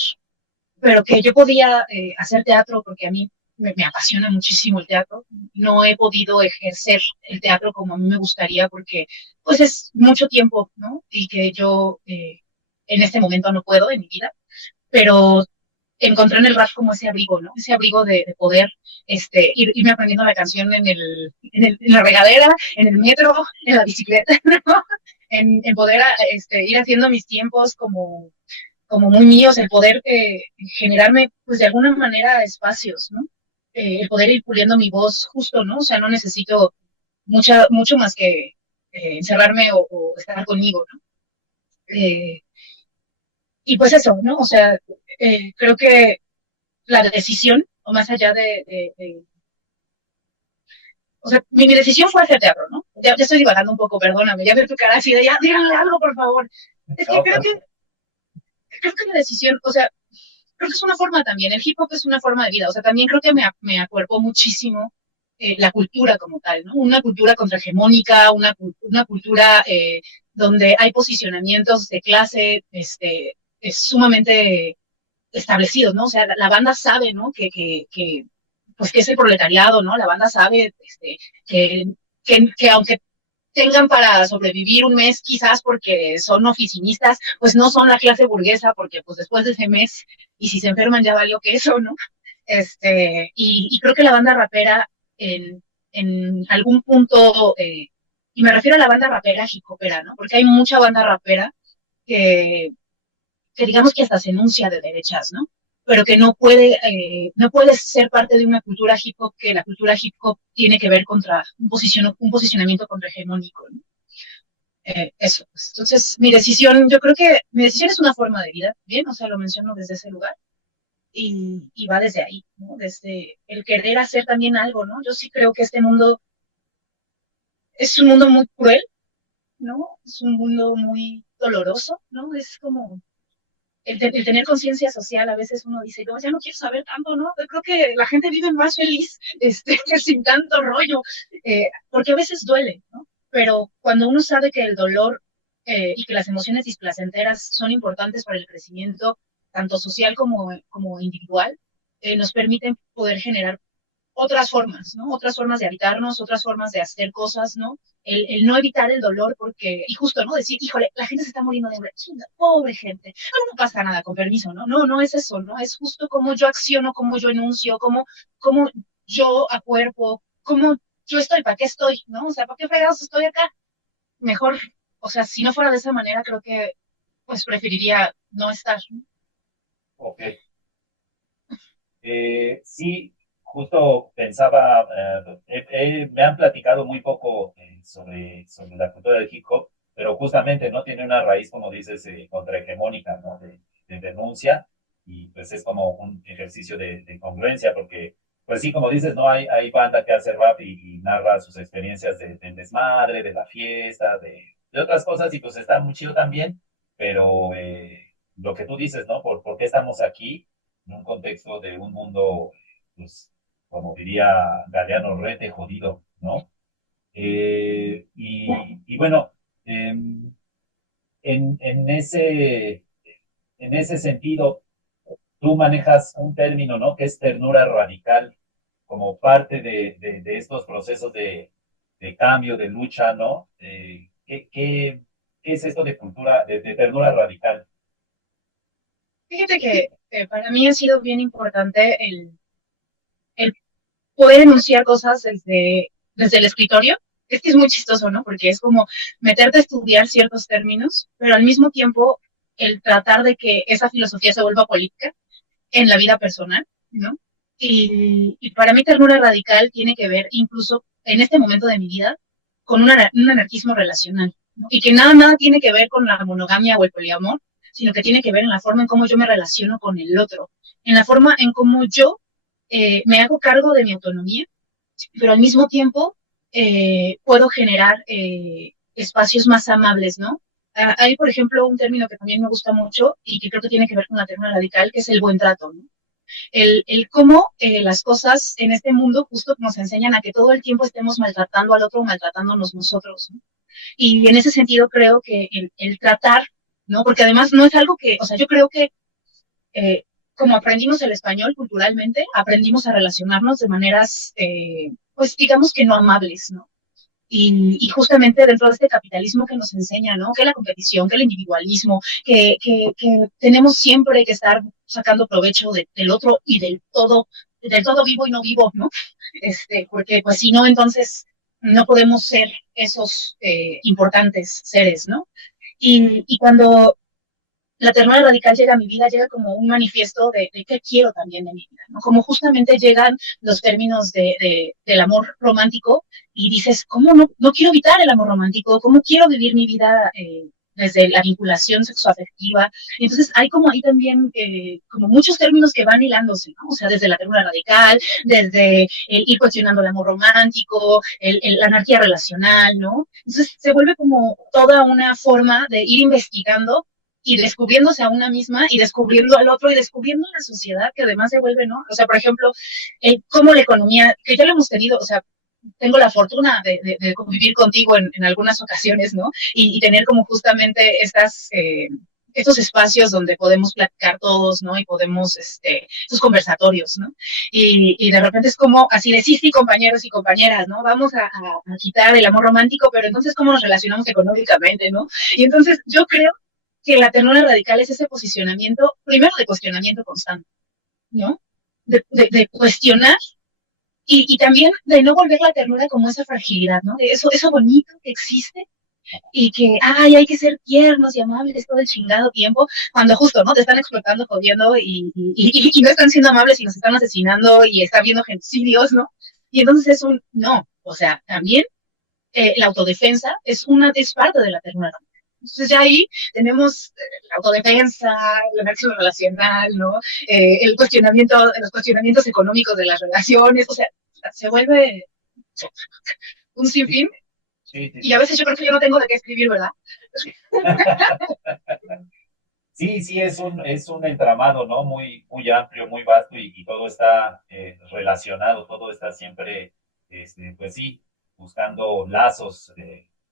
pero que yo podía hacer teatro porque a mí me apasiona muchísimo el teatro. No he podido ejercer el teatro como a mí me gustaría porque pues es mucho tiempo, ¿no? Y que yo en este momento no puedo en mi vida, pero encontré en el rap como ese abrigo, ¿no? Ese abrigo de poder irme aprendiendo la canción en la regadera, en el metro, en la bicicleta, ¿no? En poder ir haciendo mis tiempos como muy míos, el poder generarme, pues de alguna manera, espacios, ¿no? El poder ir puliendo mi voz justo, ¿no? O sea, no necesito mucho más que encerrarme o estar conmigo, ¿no? Eh, y pues eso, ¿no? O sea, creo que la decisión, o más allá o sea, mi decisión fue hacer teatro, ¿no? Ya estoy divagando un poco, perdóname, ya veo tu cara así de, ya, díganle algo, por favor. Es que No, creo que la decisión, o sea, creo que es una forma también, el hip hop es una forma de vida, o sea, también creo que me acuerpó muchísimo la cultura como tal, ¿no? Una cultura contrahegemónica, una cultura donde hay posicionamientos de clase es sumamente establecidos, ¿no? O sea, la banda sabe, ¿no? Pues que es el proletariado, ¿no? La banda sabe que, que aunque tengan para sobrevivir un mes, quizás porque son oficinistas, pues no son la clase burguesa, porque pues después de ese mes, y si se enferman ya valió que eso, ¿no? Y creo que la banda rapera en algún punto, y me refiero a la banda rapera hip hopera, ¿no? Porque hay mucha banda rapera que, que digamos que hasta se enuncia de derechas, ¿no? Pero que no puede ser parte de una cultura hip hop, que la cultura hip hop tiene que ver contra un posicionamiento contrahegemónico, ¿no? Eso, pues. Entonces, yo creo que mi decisión es una forma de vida, bien, o sea, lo menciono desde ese lugar, y va desde ahí, ¿no? Desde el querer hacer también algo, ¿no? Yo sí creo que este mundo es un mundo muy cruel, ¿no? Es un mundo muy doloroso, ¿no? Es como el tener conciencia social, a veces uno dice, no, ya no quiero saber tanto, ¿no? Yo creo que la gente vive más feliz, sin tanto rollo, porque a veces duele, ¿no? Pero cuando uno sabe que el dolor y que las emociones displacenteras son importantes para el crecimiento, tanto social como individual, nos permiten poder generar otras formas, ¿no? Otras formas de habitarnos, otras formas de hacer cosas, ¿no? El no evitar el dolor porque, y justo, ¿no? Decir, híjole, la gente se está muriendo de hambre, chinga, pobre gente, no pasa nada, con permiso, ¿no? No es eso, ¿no? Es justo cómo yo acciono, cómo yo enuncio, cómo yo acuerpo, cómo yo estoy, ¿para qué estoy, ¿no? O sea, ¿para qué fregados estoy acá? Mejor, o sea, si no fuera de esa manera, creo que, pues, preferiría no estar, ¿no? ok. Sí, justo pensaba, me han platicado muy poco sobre la cultura del hip hop, pero justamente no tiene una raíz, como dices, contrahegemónica, ¿no? De denuncia, y pues es como un ejercicio de congruencia, porque, pues sí, como dices, no hay banda que hace rap y narra sus experiencias del desmadre, de la fiesta, de otras cosas, y pues está muy chido también, pero lo que tú dices, ¿no? ¿Por qué estamos aquí? En un contexto de un mundo, pues, como diría Galeano, rete jodido, ¿no? Y bueno, eh, en, en ese, en ese sentido, tú manejas un término, ¿no? Que es ternura radical, como parte de estos procesos de cambio, de lucha, ¿no? ¿Qué es esto de cultura, de ternura radical? Fíjate que para mí ha sido bien importante el poder enunciar cosas desde el escritorio. Es que es muy chistoso, ¿no? Porque es como meterte a estudiar ciertos términos, pero al mismo tiempo el tratar de que esa filosofía se vuelva política en la vida personal, ¿no? Y para mí ternura radical tiene que ver incluso en este momento de mi vida con un anarquismo relacional, ¿no? Y que nada tiene que ver con la monogamia o el poliamor, sino que tiene que ver en la forma en cómo yo me relaciono con el otro, en la forma en cómo yo me hago cargo de mi autonomía, pero al mismo tiempo puedo generar espacios más amables, ¿no? Hay, por ejemplo, un término que también me gusta mucho y que creo que tiene que ver con la ternura radical, que es el buen trato, ¿no? El cómo las cosas en este mundo justo nos enseñan a que todo el tiempo estemos maltratando al otro o maltratándonos nosotros, ¿no? Y en ese sentido creo que el tratar, ¿no? Porque además no es algo que, o sea, yo creo que eh, como aprendimos el español culturalmente, aprendimos a relacionarnos de maneras, pues digamos que no amables, ¿no? Y justamente dentro de este capitalismo que nos enseña, ¿no? Que la competición, que el individualismo, que tenemos siempre que estar sacando provecho del otro y del todo vivo y no vivo, ¿no? Porque pues si no, entonces no podemos ser esos importantes seres, ¿no? Y cuando la ternura radical llega a mi vida, llega como un manifiesto de qué quiero también de mi vida, ¿no? Como justamente llegan los términos del amor romántico y dices, ¿cómo no quiero evitar el amor romántico? ¿Cómo quiero vivir mi vida desde la vinculación sexoafectiva? Entonces hay como ahí también como muchos términos que van hilándose, ¿no? O sea, desde la ternura radical, desde el ir cuestionando el amor romántico, la anarquía relacional, ¿no? Entonces se vuelve como toda una forma de ir investigando y descubriéndose a una misma y descubriendo al otro y descubriendo la sociedad que además se vuelve, ¿no? O sea, por ejemplo, cómo la economía, que ya lo hemos tenido, o sea, tengo la fortuna de convivir contigo en algunas ocasiones, ¿no? Y tener como justamente estos espacios donde podemos platicar todos, ¿no? Y podemos, estos conversatorios, ¿no? Y de repente es como así de sí, compañeros y compañeras, ¿no? Vamos a quitar el amor romántico, pero entonces, ¿cómo nos relacionamos económicamente, ¿no? Y entonces yo creo que la ternura radical es ese posicionamiento, primero de cuestionamiento constante, ¿no? De cuestionar y también de no volver la ternura como esa fragilidad, ¿no? De eso bonito que existe y que, ay, hay que ser tiernos y amables todo el chingado tiempo, cuando justo, ¿no? Te están explotando, jodiendo y no están siendo amables y nos están asesinando y está habiendo genocidios, ¿no? Y entonces es un no, o sea, también la autodefensa es parte de la ternura. Entonces ya ahí tenemos la autodefensa, la máxima relacional, ¿no? Los cuestionamientos económicos de las relaciones, o sea, se vuelve un sinfín. Sí, sí, Y a sí. veces yo creo que yo no tengo de qué escribir, ¿verdad? Sí, es un entramado, ¿no? Muy amplio, muy vasto y todo está relacionado, todo está siempre, pues sí, buscando lazos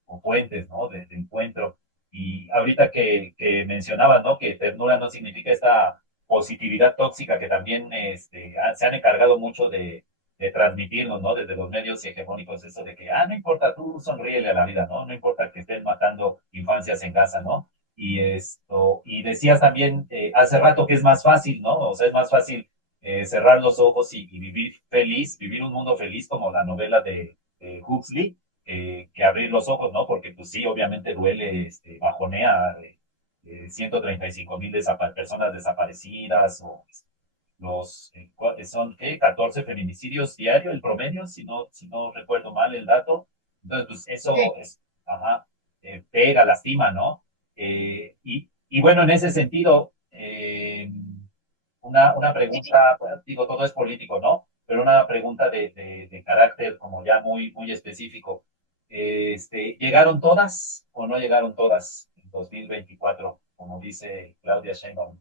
o puentes, ¿no? De encuentro. Y ahorita que mencionabas, ¿no? Que ternura no significa esta positividad tóxica que también se han encargado mucho de transmitirnos, ¿no? Desde los medios hegemónicos, eso de que, no importa, tú sonríele a la vida, ¿no? No importa que estén matando infancias en casa, ¿no? Y decías también hace rato que es más fácil, ¿no? O sea, es más fácil cerrar los ojos y vivir feliz, vivir un mundo feliz como la novela de Huxley, que abrir los ojos, ¿no? Porque pues sí, obviamente duele, bajonea 135,000 personas desaparecidas o son, ¿qué? 14 feminicidios diarios, el promedio, si no recuerdo mal el dato. Entonces, pues eso Sí. ajá, pega, lastima, ¿no? Y bueno, en ese sentido, una pregunta, bueno, digo, todo es político, ¿no? Pero una pregunta de carácter como ya muy específico. ¿Llegaron todas o no llegaron todas en 2024, como dice Claudia Sheinbaum?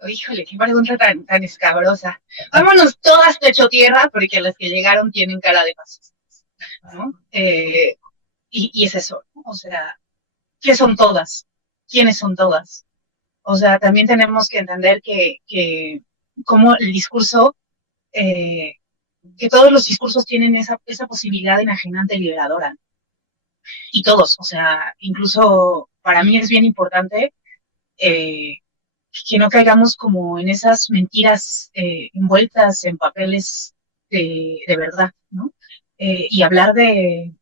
Oh, híjole, qué pregunta tan escabrosa. Vámonos todas techo tierra, porque las que llegaron tienen cara de pasos, ¿no? Y es eso, ¿no? O sea, ¿qué son todas? ¿Quiénes son todas? O sea, también tenemos que entender que como el discurso, eh, que todos los discursos tienen esa posibilidad enajenante y liberadora. Y todos, o sea, incluso para mí es bien importante eh, que no caigamos como en esas mentiras envueltas en papeles de verdad, ¿no? Y hablar de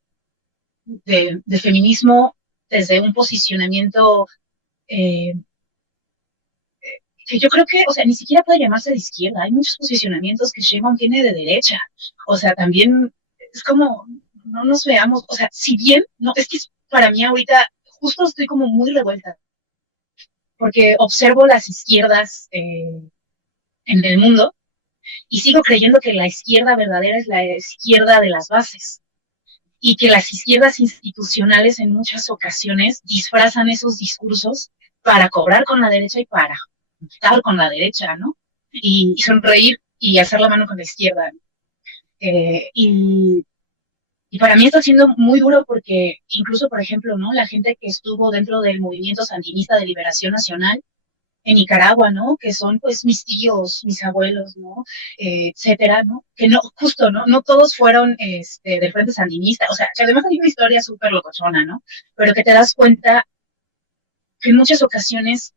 feminismo desde un posicionamiento eh, que yo creo que, o sea, ni siquiera puede llamarse de izquierda. Hay muchos posicionamientos que Sheinbaum tiene de derecha. O sea, también es como, no nos veamos, o sea, si bien, no, es que para mí ahorita justo estoy como muy revuelta, porque observo las izquierdas en el mundo y sigo creyendo que la izquierda verdadera es la izquierda de las bases y que las izquierdas institucionales en muchas ocasiones disfrazan esos discursos para cobrar con la derecha y para estar con la derecha, ¿no? Y sonreír y alzar la mano con la izquierda. Eh, y, y para mí está siendo muy duro porque incluso, por ejemplo, ¿no? La gente que estuvo dentro del movimiento sandinista de liberación nacional en Nicaragua, ¿no? Que son pues mis tíos, mis abuelos, ¿no? Etcétera, ¿no? Que no, justo, ¿no? No todos fueron del Frente Sandinista, o sea, que además hay una historia súper locochona, ¿no? Pero que te das cuenta que en muchas ocasiones,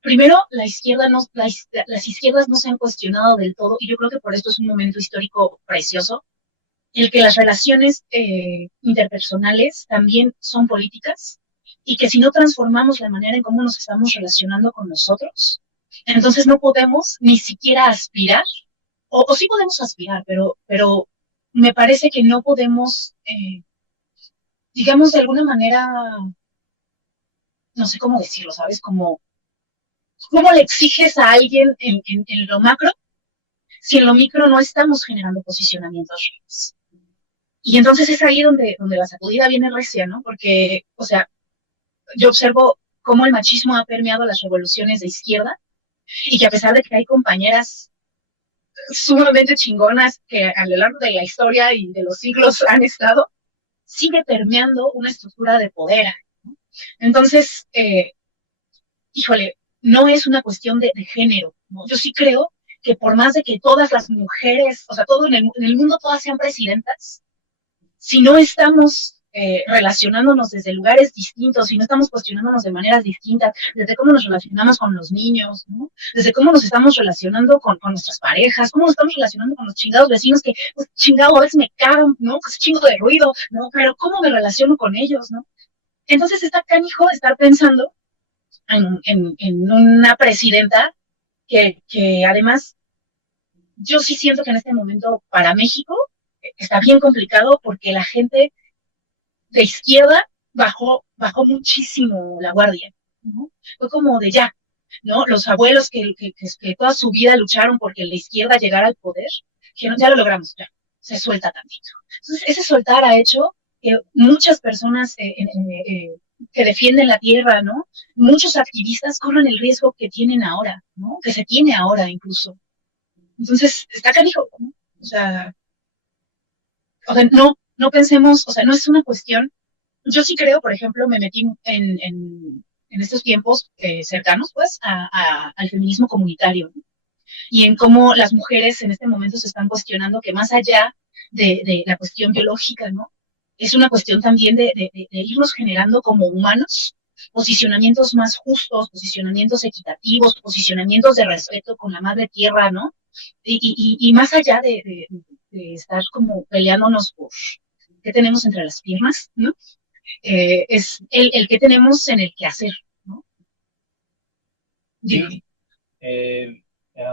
primero, la izquierda no, las izquierdas no se han cuestionado del todo, y yo creo que por esto es un momento histórico precioso, el que las relaciones interpersonales también son políticas y que si no transformamos la manera en cómo nos estamos relacionando con nosotros, entonces no podemos ni siquiera aspirar, o sí podemos aspirar, pero me parece que no podemos, digamos, de alguna manera, no sé cómo decirlo, ¿sabes? Como, ¿cómo le exiges a alguien en lo macro si en lo micro no estamos generando posicionamientos reales? Y entonces es ahí donde la sacudida viene recia, ¿no? Porque, o sea, yo observo cómo el machismo ha permeado las revoluciones de izquierda y que a pesar de que hay compañeras sumamente chingonas que a lo largo de la historia y de los siglos han estado, sigue permeando una estructura de poder. Entonces, híjole, no es una cuestión de género, ¿no? Yo sí creo que por más de que todas las mujeres, o sea, todo en el mundo todas sean presidentas, si no estamos relacionándonos desde lugares distintos, si no estamos cuestionándonos de maneras distintas, desde cómo nos relacionamos con los niños, ¿no? Desde cómo nos estamos relacionando con nuestras parejas, cómo nos estamos relacionando con los chingados vecinos que, pues, chingado, a veces me cagan, ¿no? Pues chingo de ruido, ¿no? Pero cómo me relaciono con ellos, ¿no? Entonces está canijo estar pensando en una presidenta que además yo sí siento que en este momento para México está bien complicado porque la gente de izquierda bajó muchísimo la guardia, ¿no? Fue como de ya, ¿no? Los abuelos que toda su vida lucharon porque la izquierda llegara al poder, dijeron, ya lo logramos, ya, se suelta tantito. Entonces, ese soltar ha hecho que muchas personas que defienden la tierra, ¿no? Muchos activistas corren el riesgo que tienen ahora, ¿no? Que se tiene ahora incluso. Entonces, está canijo, ¿no? O sea, no pensemos, o sea, no es una cuestión. Yo sí creo, por ejemplo, me metí en estos tiempos cercanos, pues, al feminismo comunitario, ¿no? Y en cómo las mujeres en este momento se están cuestionando que más allá de la cuestión biológica, ¿no? Es una cuestión también de irnos generando como humanos posicionamientos más justos, posicionamientos equitativos, posicionamientos de respeto con la madre tierra, ¿no? Y más allá de estar como peleándonos por qué tenemos entre las piernas, ¿no? Es el que tenemos en el que hacer, ¿no? Sí, eh, eh,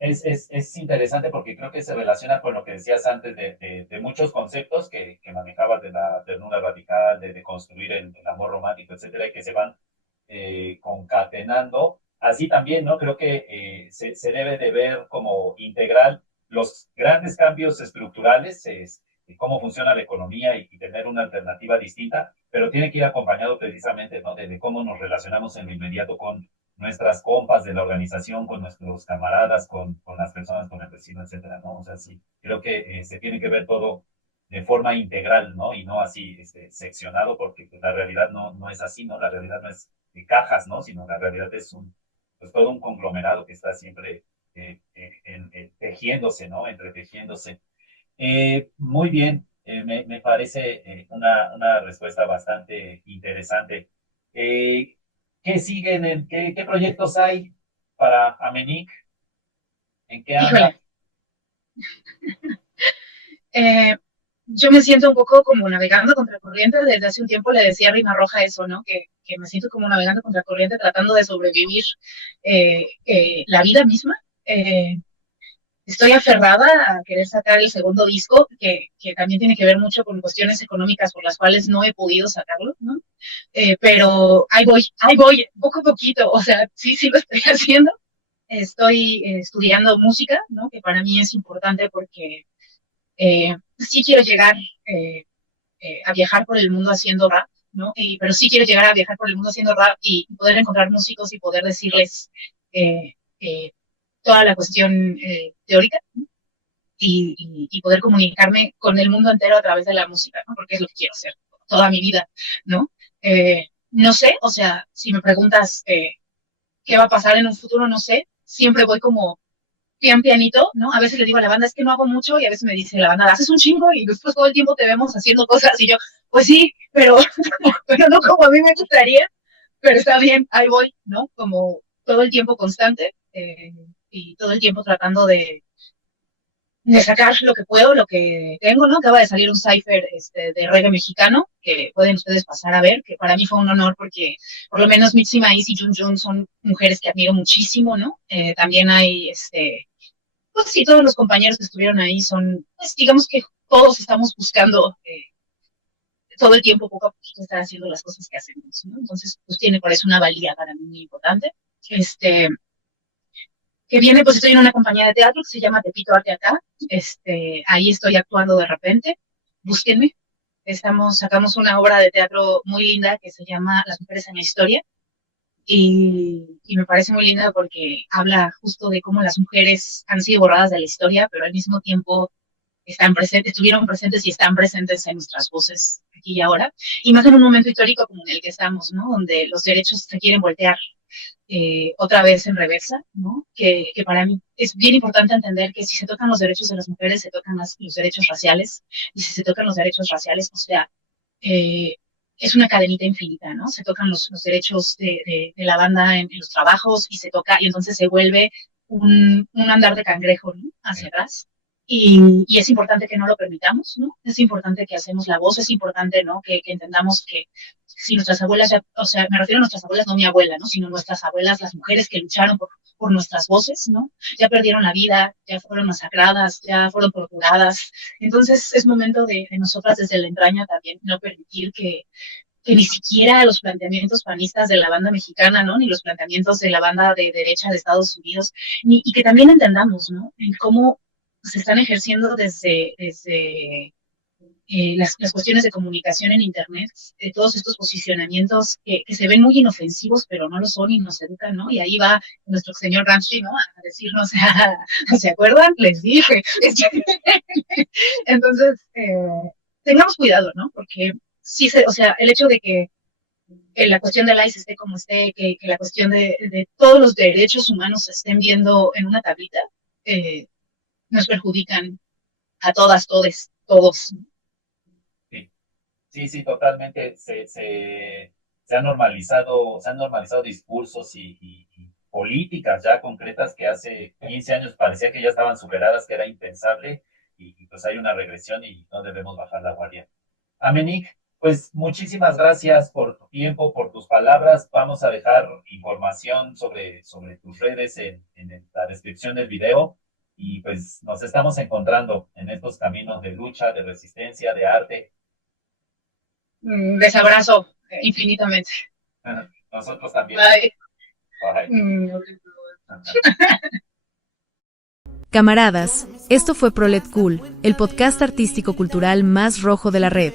es interesante porque creo que se relaciona con lo que decías antes de muchos conceptos que manejabas de la ternura radical, de construir el amor romántico, etcétera, y que se van concatenando. Así también, ¿no? Creo que se debe de ver como integral los grandes cambios estructurales, cómo funciona la economía y tener una alternativa distinta, pero tiene que ir acompañado precisamente, ¿no? De cómo nos relacionamos en lo inmediato con nuestras compas de la organización, con nuestros camaradas, con las personas, con el vecino, etcétera, ¿no? O sea, sí, creo que se tiene que ver todo de forma integral, ¿no? Y no así seccionado, porque pues, la realidad no es así, ¿no? La realidad no es cajas, ¿no? Sino la realidad es pues todo un conglomerado que está siempre tejiéndose, ¿no? Entretejiéndose. Muy bien, me parece una respuesta bastante interesante. ¿Qué siguen? ¿Qué proyectos hay para Amenic? ¿En qué anda? Híjole. Yo me siento un poco como navegando contra corriente. Desde hace un tiempo le decía a Rima Roja eso, ¿no? Que me siento como navegando contra corriente, tratando de sobrevivir la vida misma. Estoy aferrada a querer sacar el segundo disco, que también tiene que ver mucho con cuestiones económicas por las cuales no he podido sacarlo, ¿no? Pero ahí voy, poco a poquito. O sea, sí lo estoy haciendo. Estoy estudiando música, ¿no? Que para mí es importante porque sí quiero llegar a viajar por el mundo haciendo rap, ¿no? Pero sí quiero llegar a viajar por el mundo haciendo rap y poder encontrar músicos y poder decirles toda la cuestión teórica, ¿no? Y poder comunicarme con el mundo entero a través de la música, ¿no? Porque es lo que quiero hacer toda mi vida, ¿no? No sé, o sea, si me preguntas qué va a pasar en un futuro, no sé. Siempre voy como pianito, ¿no? A veces le digo a la banda, es que no hago mucho, y a veces me dice la banda, haces un chingo, y después todo el tiempo te vemos haciendo cosas, y yo, pues sí, pero no como a mí me gustaría, pero está bien, ahí voy, ¿no? Como todo el tiempo constante, y todo el tiempo tratando de sacar lo que puedo, lo que tengo, ¿no? Acaba de salir un cipher de reggae mexicano, que pueden ustedes pasar a ver, que para mí fue un honor porque por lo menos Mitzi Maíz y Jun Jun son mujeres que admiro muchísimo, ¿no? También hay, pues sí, todos los compañeros que estuvieron ahí son, pues digamos que todos estamos buscando todo el tiempo, poco a poquito, estar haciendo las cosas que hacemos, ¿no? Entonces, pues tiene por eso una valía para mí muy importante. Que viene, pues estoy en una compañía de teatro que se llama Tepito Arte Acá. Ahí estoy actuando de repente. Búsquenme. Sacamos una obra de teatro muy linda que se llama Las mujeres en la historia. Y me parece muy linda porque habla justo de cómo las mujeres han sido borradas de la historia, pero al mismo tiempo estuvieron presentes y están presentes en nuestras voces aquí y ahora. Y más en un momento histórico como en el que estamos, ¿no? Donde los derechos se quieren voltear otra vez en reversa, ¿no? Que para mí es bien importante entender que si se tocan los derechos de las mujeres, se tocan los derechos raciales, y si se tocan los derechos raciales, o sea, es una cadenita infinita, ¿no? Se tocan los derechos de la banda en los trabajos, y entonces se vuelve un andar de cangrejo, ¿no? Hacia atrás. Y es importante que no lo permitamos, ¿no? Es importante que hacemos la voz, es importante, ¿no? Que entendamos que si nuestras abuelas, o sea, me refiero a nuestras abuelas, no mi abuela, ¿no? Sino nuestras abuelas, las mujeres que lucharon por nuestras voces, ¿no? Ya perdieron la vida, ya fueron masacradas, ya fueron torturadas. Entonces es momento de nosotras desde la entraña también no permitir que ni siquiera los planteamientos panistas de la banda mexicana, ¿no? Ni los planteamientos de la banda de derecha de Estados Unidos, y que también entendamos, ¿no? En cómo se están ejerciendo desde las cuestiones de comunicación en Internet, todos estos posicionamientos que se ven muy inofensivos, pero no lo son y nos educan, ¿no? Y ahí va nuestro señor Gramsci, ¿no? A decirnos, ¿se acuerdan? Les dije. Entonces, tengamos cuidado, ¿no? Porque sí, o sea, el hecho de que la cuestión del ICE esté como esté, que la cuestión de todos los derechos humanos se estén viendo en una tablita, nos perjudican a todas, todos. Sí, totalmente. Se han normalizado discursos y políticas ya concretas que hace 15 años parecía que ya estaban superadas, que era impensable, y pues hay una regresión y no debemos bajar la guardia. Amenic, pues muchísimas gracias por tu tiempo, por tus palabras. Vamos a dejar información sobre tus redes en la descripción del video. Y pues nos estamos encontrando en estos caminos de lucha, de resistencia, de arte. Les abrazo infinitamente. Nosotros también. Bye. Bye. Camaradas, esto fue Prolet Cool, el podcast artístico-cultural más rojo de la red.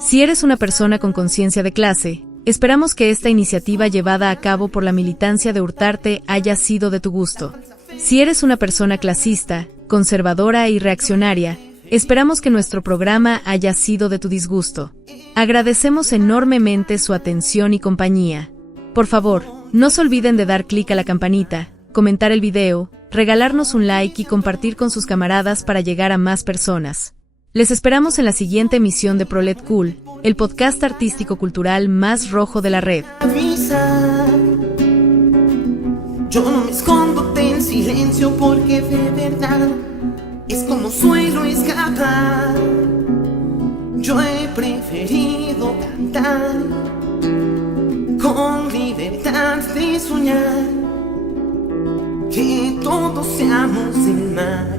Si eres una persona con conciencia de clase, esperamos que esta iniciativa llevada a cabo por la militancia de Hurtarte haya sido de tu gusto. Si eres una persona clasista, conservadora y reaccionaria, esperamos que nuestro programa haya sido de tu disgusto. Agradecemos enormemente su atención y compañía. Por favor, no se olviden de dar clic a la campanita, comentar el video, regalarnos un like y compartir con sus camaradas para llegar a más personas. Les esperamos en la siguiente emisión de Prolet Cool, el podcast artístico-cultural más rojo de la red. Yo no me escondo en silencio porque de verdad es como suelo escapar. Yo he preferido cantar con libertad de soñar que todos seamos el mar.